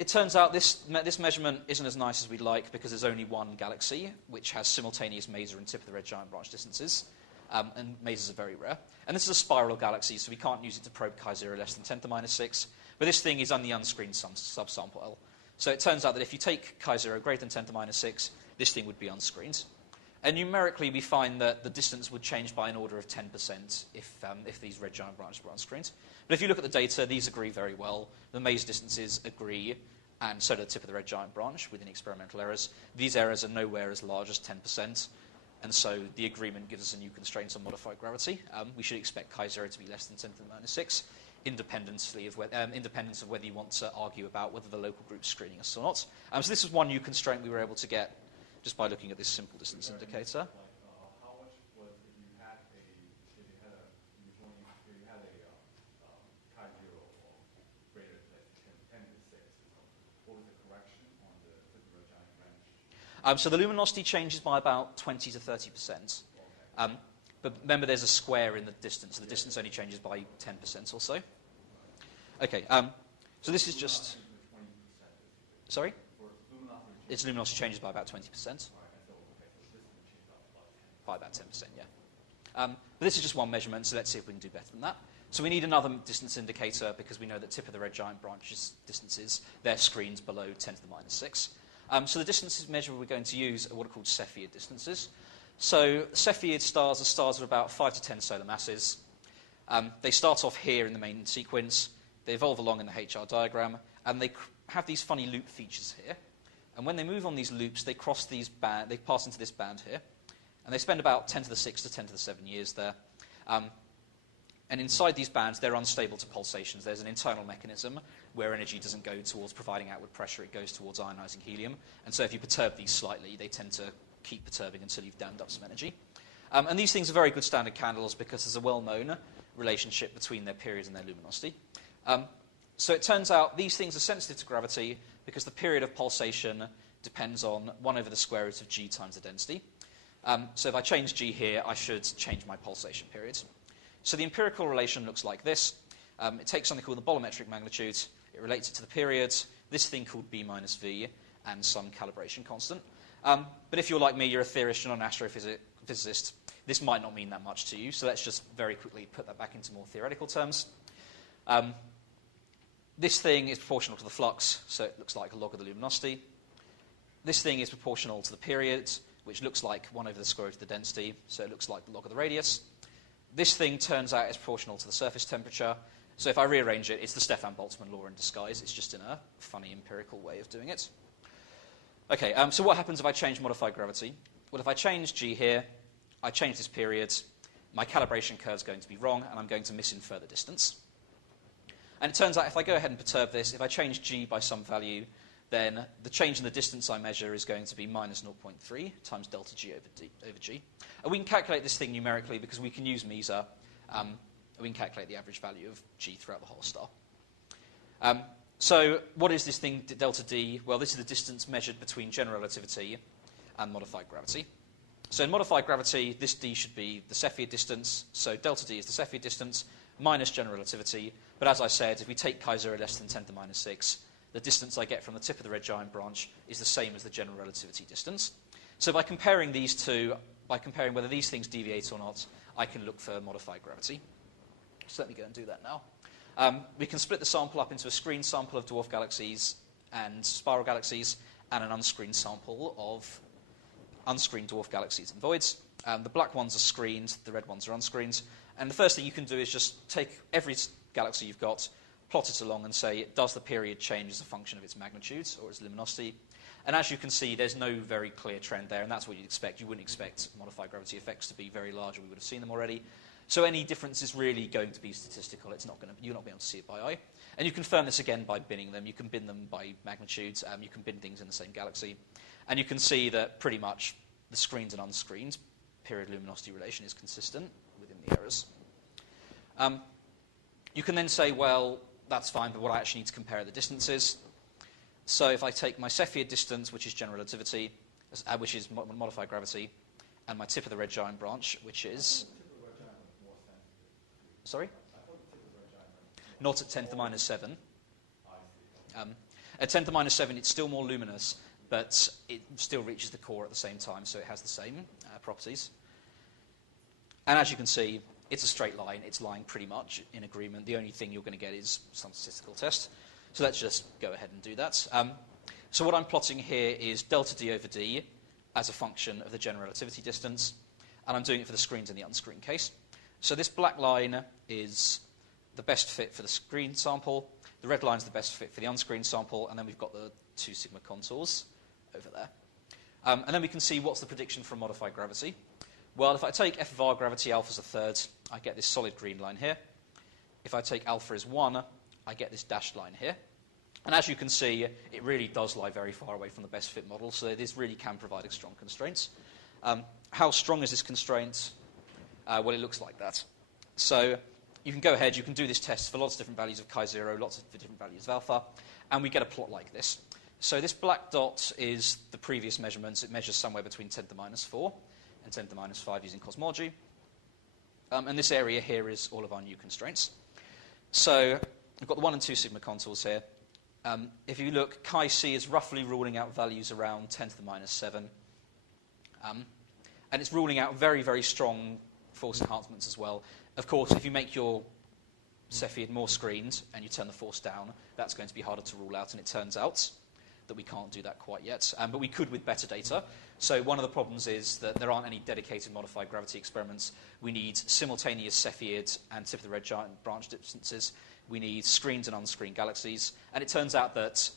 it turns out this measurement isn't as nice as we'd like because there's only one galaxy which has simultaneous MESA and tip of the red giant branch distances. And MESAs are very rare. And this is a spiral galaxy, so we can't use it to probe chi0 less than 10 to the minus 6. But this thing is on the unscreened subsample. So it turns out that if you take chi0 greater than 10 to the minus 6, this thing would be unscreened. And numerically, we find that the distance would change by an order of 10% if these red giant branches were unscreened. But if you look at the data, these agree very well. The MESA distances agree, and so do the tip of the red giant branch within experimental errors. These errors are nowhere as large as 10%, and so the agreement gives us a new constraint on modified gravity. We should expect chi0 to be less than 10 to the minus 6. independence of whether you want to argue about whether the local group's screening us or not. So this is one new constraint we were able to get just by looking at this simple distance indicator. How much was if you had chi-0 or greater than 10 to the 6? What was the correction on the typical giant branch? So the luminosity changes by about 20 to 30%. Okay. But remember, there's a square in the distance. So the distance only changes by 10% or so. Okay. So this is just. Sorry? Its luminosity changes by about 20%. By about 10%, yeah. But this is just one measurement, so let's see if we can do better than that. So we need another distance indicator because we know that tip of the red giant branch's distances, they're screened below 10 to the minus 6. So the distances measure we're going to use are what are called Cepheid distances. So Cepheid stars are stars of about 5 to 10 solar masses. They start off here in the main sequence. They evolve along in the HR diagram, and they have these funny loop features here. And when they move on these loops, they cross these they pass into this band here, and they spend about 10 to the 6 to 10 to the 7 years there. And inside these bands, they're unstable to pulsations. There's an internal mechanism where energy doesn't go towards providing outward pressure. It goes towards ionizing helium. And so if you perturb these slightly, they tend to keep perturbing until you've dammed up some energy. And these things are very good standard candles because there's a well-known relationship between their period and their luminosity. So it turns out these things are sensitive to gravity because the period of pulsation depends on 1 over the square root of g times the density. So if I change g here, I should change my pulsation period. So the empirical relation looks like this. It takes something called the bolometric magnitude. It relates it to the period, this thing called b minus v, and some calibration constant. But if you're like me, you're a theorist, you're not an astrophysicist, this might not mean that much to you. So let's just very quickly put that back into more theoretical terms. This thing is proportional to the flux, so it looks like a log of the luminosity. This thing is proportional to the period, which looks like 1 over the square root of the density, so it looks like the log of the radius. This thing turns out is proportional to the surface temperature. So if I rearrange it, it's the Stefan Boltzmann law in disguise. It's just in a funny empirical way of doing it. Okay, so what happens if I change modified gravity? Well, if I change g here, I change this period, my calibration curve is going to be wrong, and I'm going to misinfer the distance. And it turns out if I go ahead and perturb this, if I change g by some value, then the change in the distance I measure is going to be minus 0.3 times delta g over g. And we can calculate this thing numerically because we can use MESA. We can calculate the average value of g throughout the whole star. So what is this thing, delta d? Well, this is the distance measured between general relativity and modified gravity. So in modified gravity, this d should be the Cepheid distance. So delta d is the Cepheid distance minus general relativity. But as I said, if we take chi0 less than 10 to the minus 6, the distance I get from the tip of the red giant branch is the same as the general relativity distance. So by comparing these two, by comparing whether these things deviate or not, I can look for modified gravity. So let me go and do that now. We can split the sample up into a screened sample of dwarf galaxies and spiral galaxies and an unscreened sample of unscreened dwarf galaxies and voids. The black ones are screened, the red ones are unscreened. And the first thing you can do is just take every galaxy you've got, plot it along and say, does the period change as a function of its magnitude or its luminosity? And as you can see, there's no very clear trend there, and that's what you'd expect. You wouldn't expect modified gravity effects to be very large, or we would have seen them already. So any difference is really going to be statistical. You're not going to see it by eye. And you confirm this again by binning them. You can bin them by magnitudes. You can bin things in the same galaxy. And you can see that pretty much the screened and unscreened period luminosity relation is consistent within the errors. You can then say, well, that's fine, but what I actually need to compare are the distances. So if I take my Cepheid distance, which is general relativity, which is modified gravity, and my tip of the red giant branch, which is... Sorry? Not at 10 to the minus 7. At 10 to the minus 7, it's still more luminous, but it still reaches the core at the same time, so it has the same properties. And as you can see, it's a straight line. It's lying pretty much in agreement. The only thing you're going to get is some statistical test. So let's just go ahead and do that. So what I'm plotting here is delta d over d as a function of the general relativity distance, and I'm doing it for the screened and the unscreened case. So this black line is the best fit for the screened sample, the red line is the best fit for the unscreened sample, and then we've got the 2 sigma contours over there. And then we can see what's the prediction from modified gravity. Well, if I take f of r gravity alpha as a third, I get this solid green line here. if I take alpha as 1, I get this dashed line here. And as you can see, it really does lie very far away from the best fit model, so this really can provide strong constraints. How strong is this constraint? Well, it looks like that. So you can go ahead, you can do this test for lots of different values of chi0, lots of different values of alpha, and we get a plot like this. So this black dot is the previous measurements. It measures somewhere between 10 to the minus 4 and 10 to the minus 5 using cosmology. And this area here is all of our new constraints. So we've got the 1 and 2 sigma contours here. If you look, chi-c is roughly ruling out values around 10 to the minus 7. And it's ruling out very, very strong force enhancements as well. Of course, if you make your Cepheid more screened and you turn the force down, that's going to be harder to rule out, and it turns out that we can't do that quite yet. But we could with better data. So one of the problems is that there aren't any dedicated modified gravity experiments. We need simultaneous Cepheid and tip of the red giant branch distances. We need screened and unscreened galaxies. And it turns out that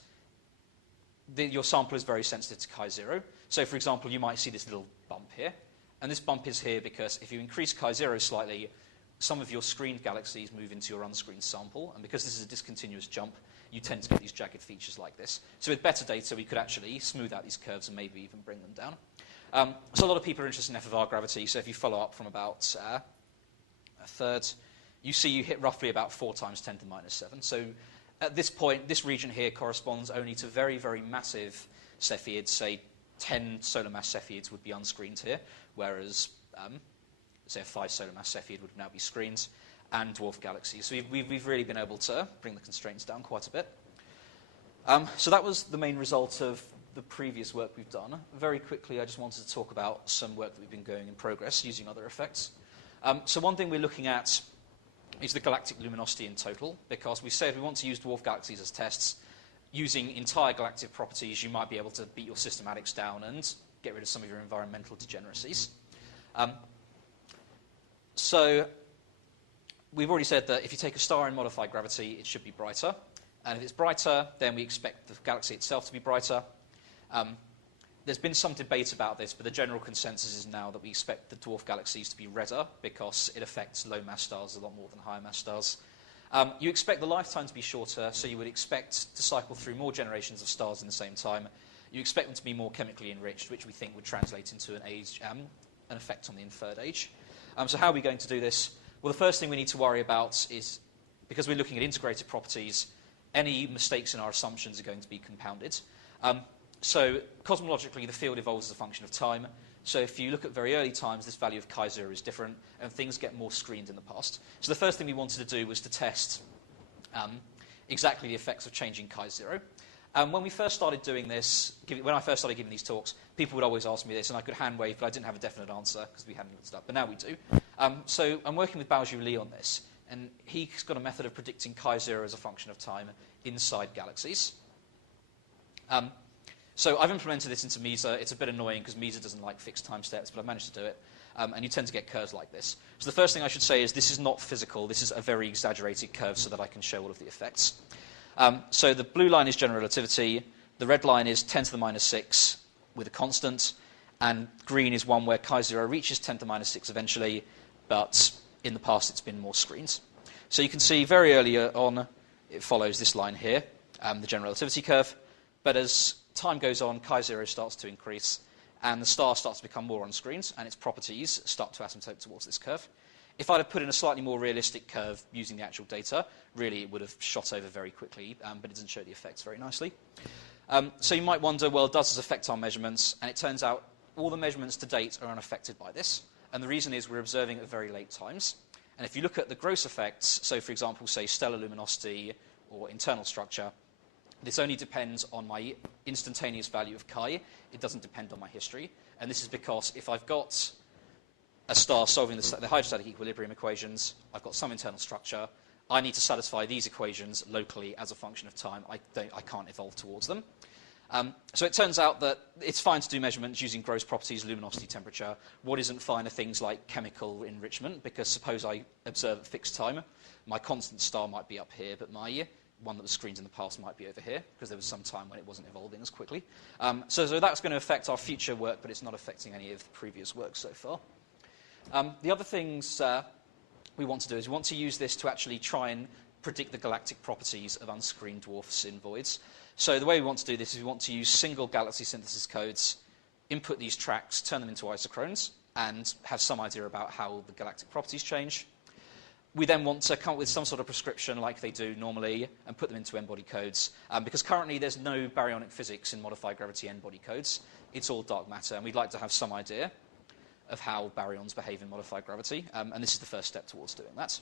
your sample is very sensitive to chi0. So, for example, you might see this little bump here. And this bump is here because if you increase chi0 slightly, some of your screened galaxies move into your unscreened sample. And because this is a discontinuous jump, you tend to get these jagged features like this. So with better data, we could actually smooth out these curves and maybe even bring them down. So a lot of people are interested in FFR gravity. So if you follow up from about a third, you see you hit roughly about 4 times 10 to the minus 7. So at this point, this region here corresponds only to very, very massive Cepheids. Say 10 solar mass Cepheids would be unscreened here, whereas say a 5 solar mass Cepheid would now be screened, and dwarf galaxies. So we've really been able to bring the constraints down quite a bit. So that was the main result of the previous work we've done. Very quickly, I just wanted to talk about some work that we've been going in progress using other effects. So one thing we're looking at is the galactic luminosity in total, because we said we want to use dwarf galaxies as tests. Using entire galactic properties, you might be able to beat your systematics down and get rid of some of your environmental degeneracies. So we've already said that if you take a star in modified gravity, it should be brighter. And if it's brighter, then we expect the galaxy itself to be brighter. There's been some debate about this, but the general consensus is now that we expect the dwarf galaxies to be redder because it affects low mass stars a lot more than higher mass stars. You expect the lifetime to be shorter, so you would expect to cycle through more generations of stars in the same time. You expect them to be more chemically enriched, which we think would translate into an effect on the inferred age. So how are we going to do this? Well, the first thing we need to worry about is, because we're looking at integrated properties, any mistakes in our assumptions are going to be compounded. So cosmologically, the field evolves as a function of time. So if you look at very early times, this value of chi0 is different, and things get more screened in the past. So the first thing we wanted to do was to test exactly the effects of changing chi0. When we first started doing this, when I first started giving these talks, people would always ask me this, and I could hand wave, but I didn't have a definite answer because we hadn't looked it up. But now we do. So I'm working with Baoju Li on this, and he's got a method of predicting chi0 as a function of time inside galaxies. So I've implemented this into MESA. It's a bit annoying because MESA doesn't like fixed time steps, but I've managed to do it. And you tend to get curves like this. So the first thing I should say is this is not physical. This is a very exaggerated curve so that I can show all of the effects. So the blue line is general relativity. The red line is 10 to the minus 6 with a constant. And green is one where chi0 reaches 10 to the minus 6 eventually, but in the past it's been more screens. So you can see very early on it follows this line here, the general relativity curve. But as time goes on, chi0 starts to increase, and the star starts to become more on screens, and its properties start to asymptote towards this curve. If I'd have put in a slightly more realistic curve using the actual data, really it would have shot over very quickly, but it doesn't show the effects very nicely. So you might wonder, well, does this affect our measurements? And it turns out all the measurements to date are unaffected by this. And the reason is we're observing at very late times. And if you look at the gross effects, so for example, say stellar luminosity or internal structure, this only depends on my instantaneous value of chi. It doesn't depend on my history. And this is because if I've got a star solving the hydrostatic equilibrium equations, I've got some internal structure, I need to satisfy these equations locally as a function of time. I can't evolve towards them. So it turns out that it's fine to do measurements using gross properties, luminosity, temperature. What isn't fine are things like chemical enrichment, because suppose I observe at fixed time, my constant star might be up here, but my one that was screened in the past might be over here, because there was some time when it wasn't evolving as quickly. So that's going to affect our future work, but it's not affecting any of the previous work so far. The other things we want to do is we want to use this to actually try and predict the galactic properties of unscreened dwarfs in voids. So the way we want to do this is we want to use single galaxy synthesis codes, input these tracks, turn them into isochrones, and have some idea about how the galactic properties change. We then want to come up with some sort of prescription like they do normally and put them into n-body codes. Because currently there's no baryonic physics in modified gravity n-body codes. It's all dark matter, and we'd like to have some idea of how baryons behave in modified gravity. And this is the first step towards doing that.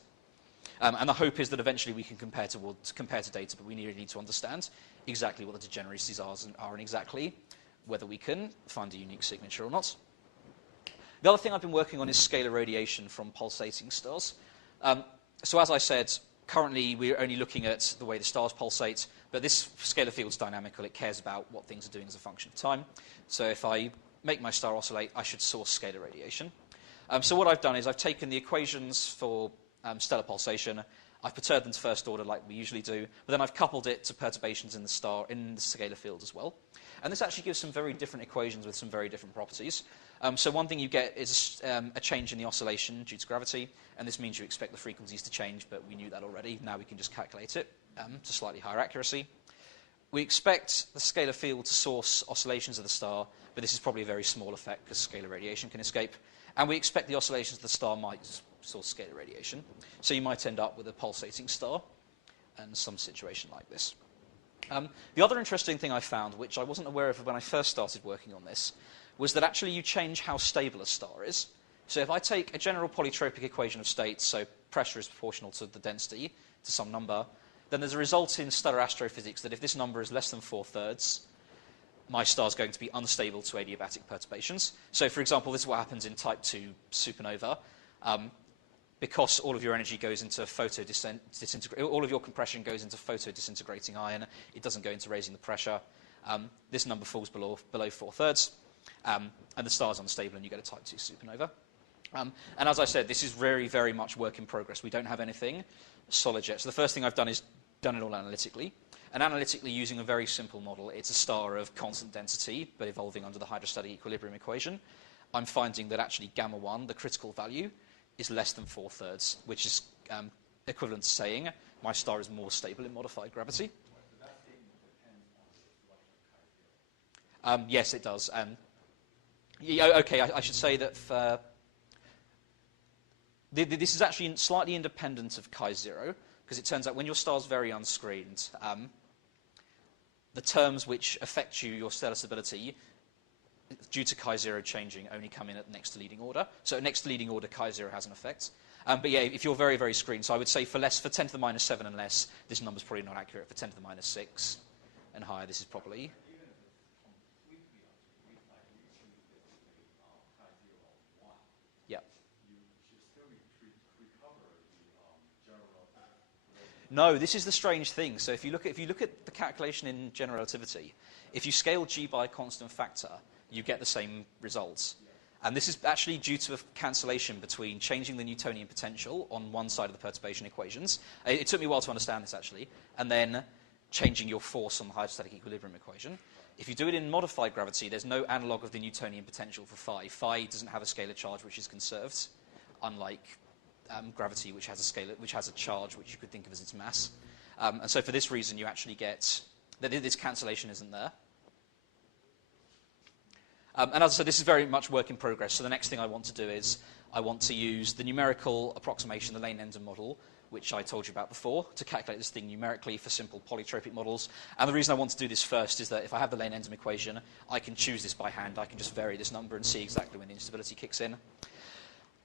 And the hope is that eventually we can compare to data, but we really need to understand exactly what the degeneracies are and exactly whether we can find a unique signature or not. The other thing I've been working on is scalar radiation from pulsating stars. So as I said, currently we're only looking at the way the stars pulsate, but this scalar field's dynamical. It cares about what things are doing as a function of time. So if I make my star oscillate, I should source scalar radiation. So what I've done is I've taken the equations for stellar pulsation, I've perturbed them to first order like we usually do, but then I've coupled it to perturbations in the star, in the scalar field as well. And this actually gives some very different equations with some very different properties. So one thing you get is a change in the oscillation due to gravity, and this means you expect the frequencies to change, but we knew that already. Now we can just calculate it to slightly higher accuracy. We expect the scalar field to source oscillations of the star, but this is probably a very small effect because scalar radiation can escape. And we expect the oscillations of the star might source scalar radiation. So you might end up with a pulsating star and some situation like this. The other interesting thing I found, which I wasn't aware of when I first started working on this, was that actually you change how stable a star is. So if I take a general polytropic equation of states, so pressure is proportional to the density, to some number, then there's a result in stellar astrophysics that if this number is less than 4/3, my star is going to be unstable to adiabatic perturbations. So for example, this is what happens in type 2 supernova. Because all of your energy goes into all of your compression goes into photodisintegrating iron, it doesn't go into raising the pressure. This number falls below 4/3, and the star is unstable, and you get a type 2 supernova. And as I said, this is very, very much work in progress. We don't have anything solid yet. So the first thing I've done is done it all analytically. And analytically, using a very simple model, it's a star of constant density, but evolving under the hydrostatic equilibrium equation. I'm finding that actually gamma 1, the critical value, is less than 4/3, which is equivalent to saying my star is more stable in modified gravity. So that statement depends on the selection of chi-zero. Yes, it does. Okay, I should say that this is actually slightly independent of chi-0, because it turns out when your star's very unscreened, the terms which affect your stellar stability due to chi-0 changing only come in at next to leading order. So at next to leading order, chi-0 has an effect. But yeah, if you're very, very screened, so I would say for 10 to the minus 7 and less, this number's probably not accurate. For 10 to the minus 6 and higher, this is probably... Even if it's completely unscreened, like you choose basically chi-0 of 1, Yeah. you should still recover the general relativity. No, this is the strange thing. So if you look at the calculation in general relativity, if you scale g by a constant factor, you get the same results. And this is actually due to a cancellation between changing the Newtonian potential on one side of the perturbation equations. It took me a while to understand this, actually. And then changing your force on the hydrostatic equilibrium equation. If you do it in modified gravity, there's no analog of the Newtonian potential for phi. Phi doesn't have a scalar charge which is conserved, unlike gravity, which has a charge which you could think of as its mass. And so for this reason, you actually get that this cancellation isn't there. And as I said, this is very much work in progress. So the next thing I want to do is I want to use the numerical approximation, the Lane-Enden model, which I told you about before, to calculate this thing numerically for simple polytropic models. And the reason I want to do this first is that if I have the Lane-Enden equation, I can choose this by hand. I can just vary this number and see exactly when the instability kicks in.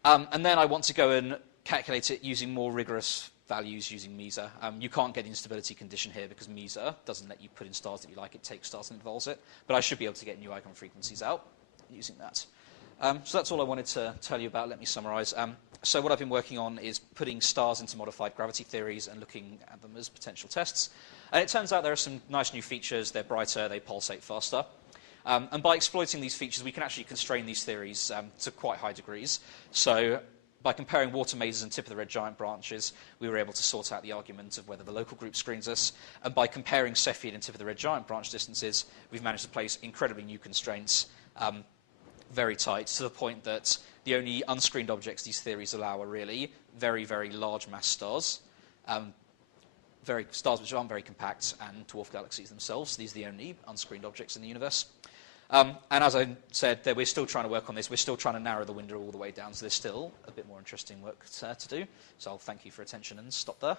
And then I want to go and calculate it using more rigorous values using MESA. You can't get the instability condition here because MESA doesn't let you put in stars that you like. It takes stars and involves it. But I should be able to get new icon frequencies out using that. So that's all I wanted to tell you about. Let me summarize. So what I've been working on is putting stars into modified gravity theories and looking at them as potential tests. And it turns out there are some nice new features. They're brighter, they pulsate faster. And by exploiting these features, we can actually constrain these theories to quite high degrees. So by comparing water mazes and tip of the red giant branches, we were able to sort out the argument of whether the local group screens us. And by comparing Cepheid and tip of the red giant branch distances, we've managed to place incredibly new constraints, very tight, to the point that the only unscreened objects these theories allow are really very, very large mass stars, stars which aren't very compact, and dwarf galaxies themselves. These are the only unscreened objects in the universe. And as I said, we're still trying to work on this. We're still trying to narrow the window all the way down, so there's still a bit more interesting work to do. So I'll thank you for attention and stop there.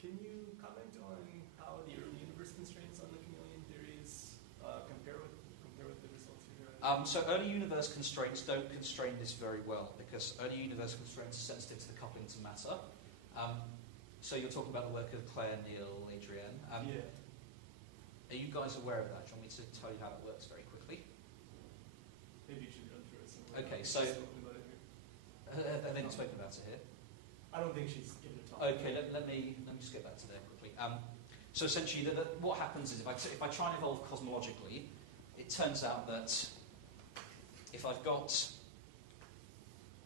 Can you comment on how the early universe constraints on the chameleon theories compare with the results you're doing? So early universe constraints don't constrain this very well, because early universe constraints are sensitive to the coupling to matter. So you're talking about the work of Claire, Neil, Adrienne. Yeah. Are you guys aware of that? Do you want me to tell you how it works very quickly? Maybe you should run through it somewhere. Okay, so have they not spoken about it here? I don't think she's given a talk. Okay, let me just get back to there quickly. So essentially, what happens is if I try and evolve cosmologically, it turns out that if I've got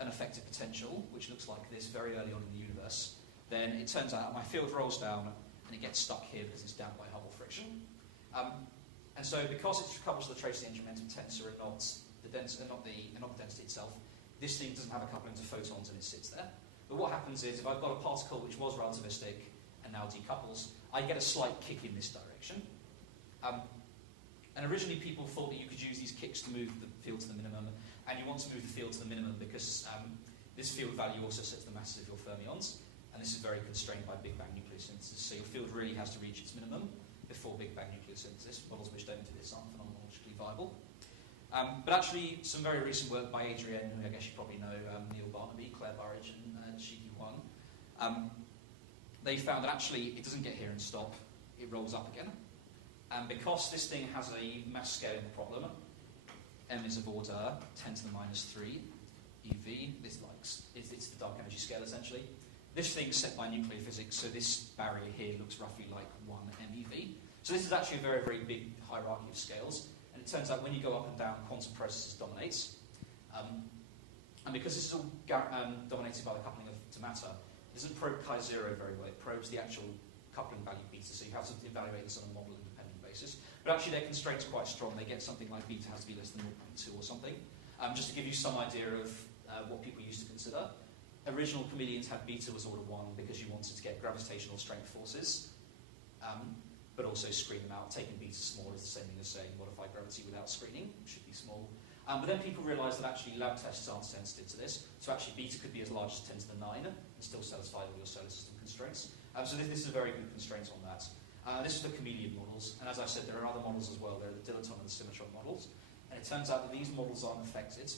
an effective potential, which looks like this very early on in the universe, then it turns out my field rolls down and it gets stuck here because it's down by Hubble friction. And so because it couples the trace engine momentum tensor and not the density itself, this thing doesn't have a coupling to photons and it sits there. But what happens is if I've got a particle which was relativistic and now decouples, I get a slight kick in this direction. And originally people thought that you could use these kicks to move the field to the minimum, and you want to move the field to the minimum because this field value also sets the masses of your fermions, and this is very constrained by Big Bang nucleosynthesis. So your field really has to reach its minimum before Big Bang nucleosynthesis. Models which don't do this aren't phenomenologically viable. But actually, some very recent work by Adrienne, who I guess you probably know, Neil Barnaby, Claire Burridge, and Shiki Huang, they found that actually it doesn't get here and stop, it rolls up again. And because this thing has a mass scaling problem, m is of order 10 to the minus 3 eV, it's the dark energy scale essentially. This thing's set by nuclear physics, so this barrier here looks roughly like 1 MeV. So this is actually a very, very big hierarchy of scales. And it turns out when you go up and down, quantum processes dominate. And because this is all dominated by the coupling to matter, it doesn't probe chi0 very well. It probes the actual coupling value beta, so you have to evaluate this on a model-independent basis. But actually their constraints are quite strong. They get something like beta has to be less than 0.2 or something. Just to give you some idea of what people used to consider. Original chameleons had beta was order 1 because you wanted to get gravitational strength forces, but also screen them out. Taking beta small is the same thing as saying modify gravity without screening, should be small. But then people realised that actually lab tests aren't sensitive to this, so actually beta could be as large as 10 to the 9 and still satisfy all your solar system constraints. So this is a very good constraint on that. This is the chameleon models, and as I said, there are other models as well. There are the dilaton and the symmetron models, and it turns out that these models aren't affected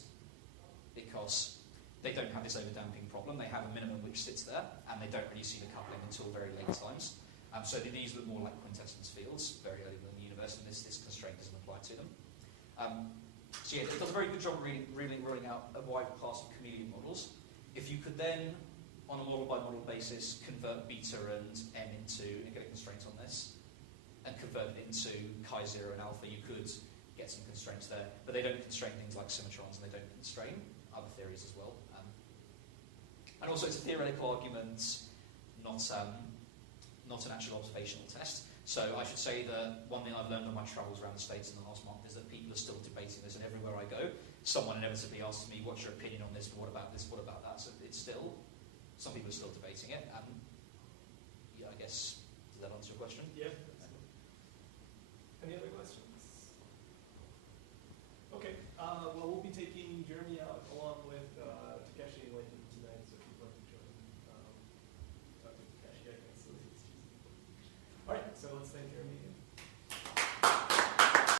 because they don't have this overdamping problem. They have a minimum which sits there, and they don't really see the coupling until very late times. So these look more like quintessence fields, very early in the universe, and this constraint doesn't apply to them. So yeah, it does a very good job ruling out a wide class of chameleon models. If you could then, on a model-by-model basis, convert beta and m and get a constraint on this, and convert it into chi0 and alpha, you could get some constraints there. But they don't constrain things like symmetrons, and they don't constrain other theories as well. And also, it's a theoretical argument, not an actual observational test. So I should say that one thing I've learned on my travels around the States in the last month is that people are still debating this, and everywhere I go, someone inevitably asks me, what's your opinion on this, what about this, what about that? So it's still, some people are still debating it, and yeah, I guess, does that answer your question? Yeah. Any other questions?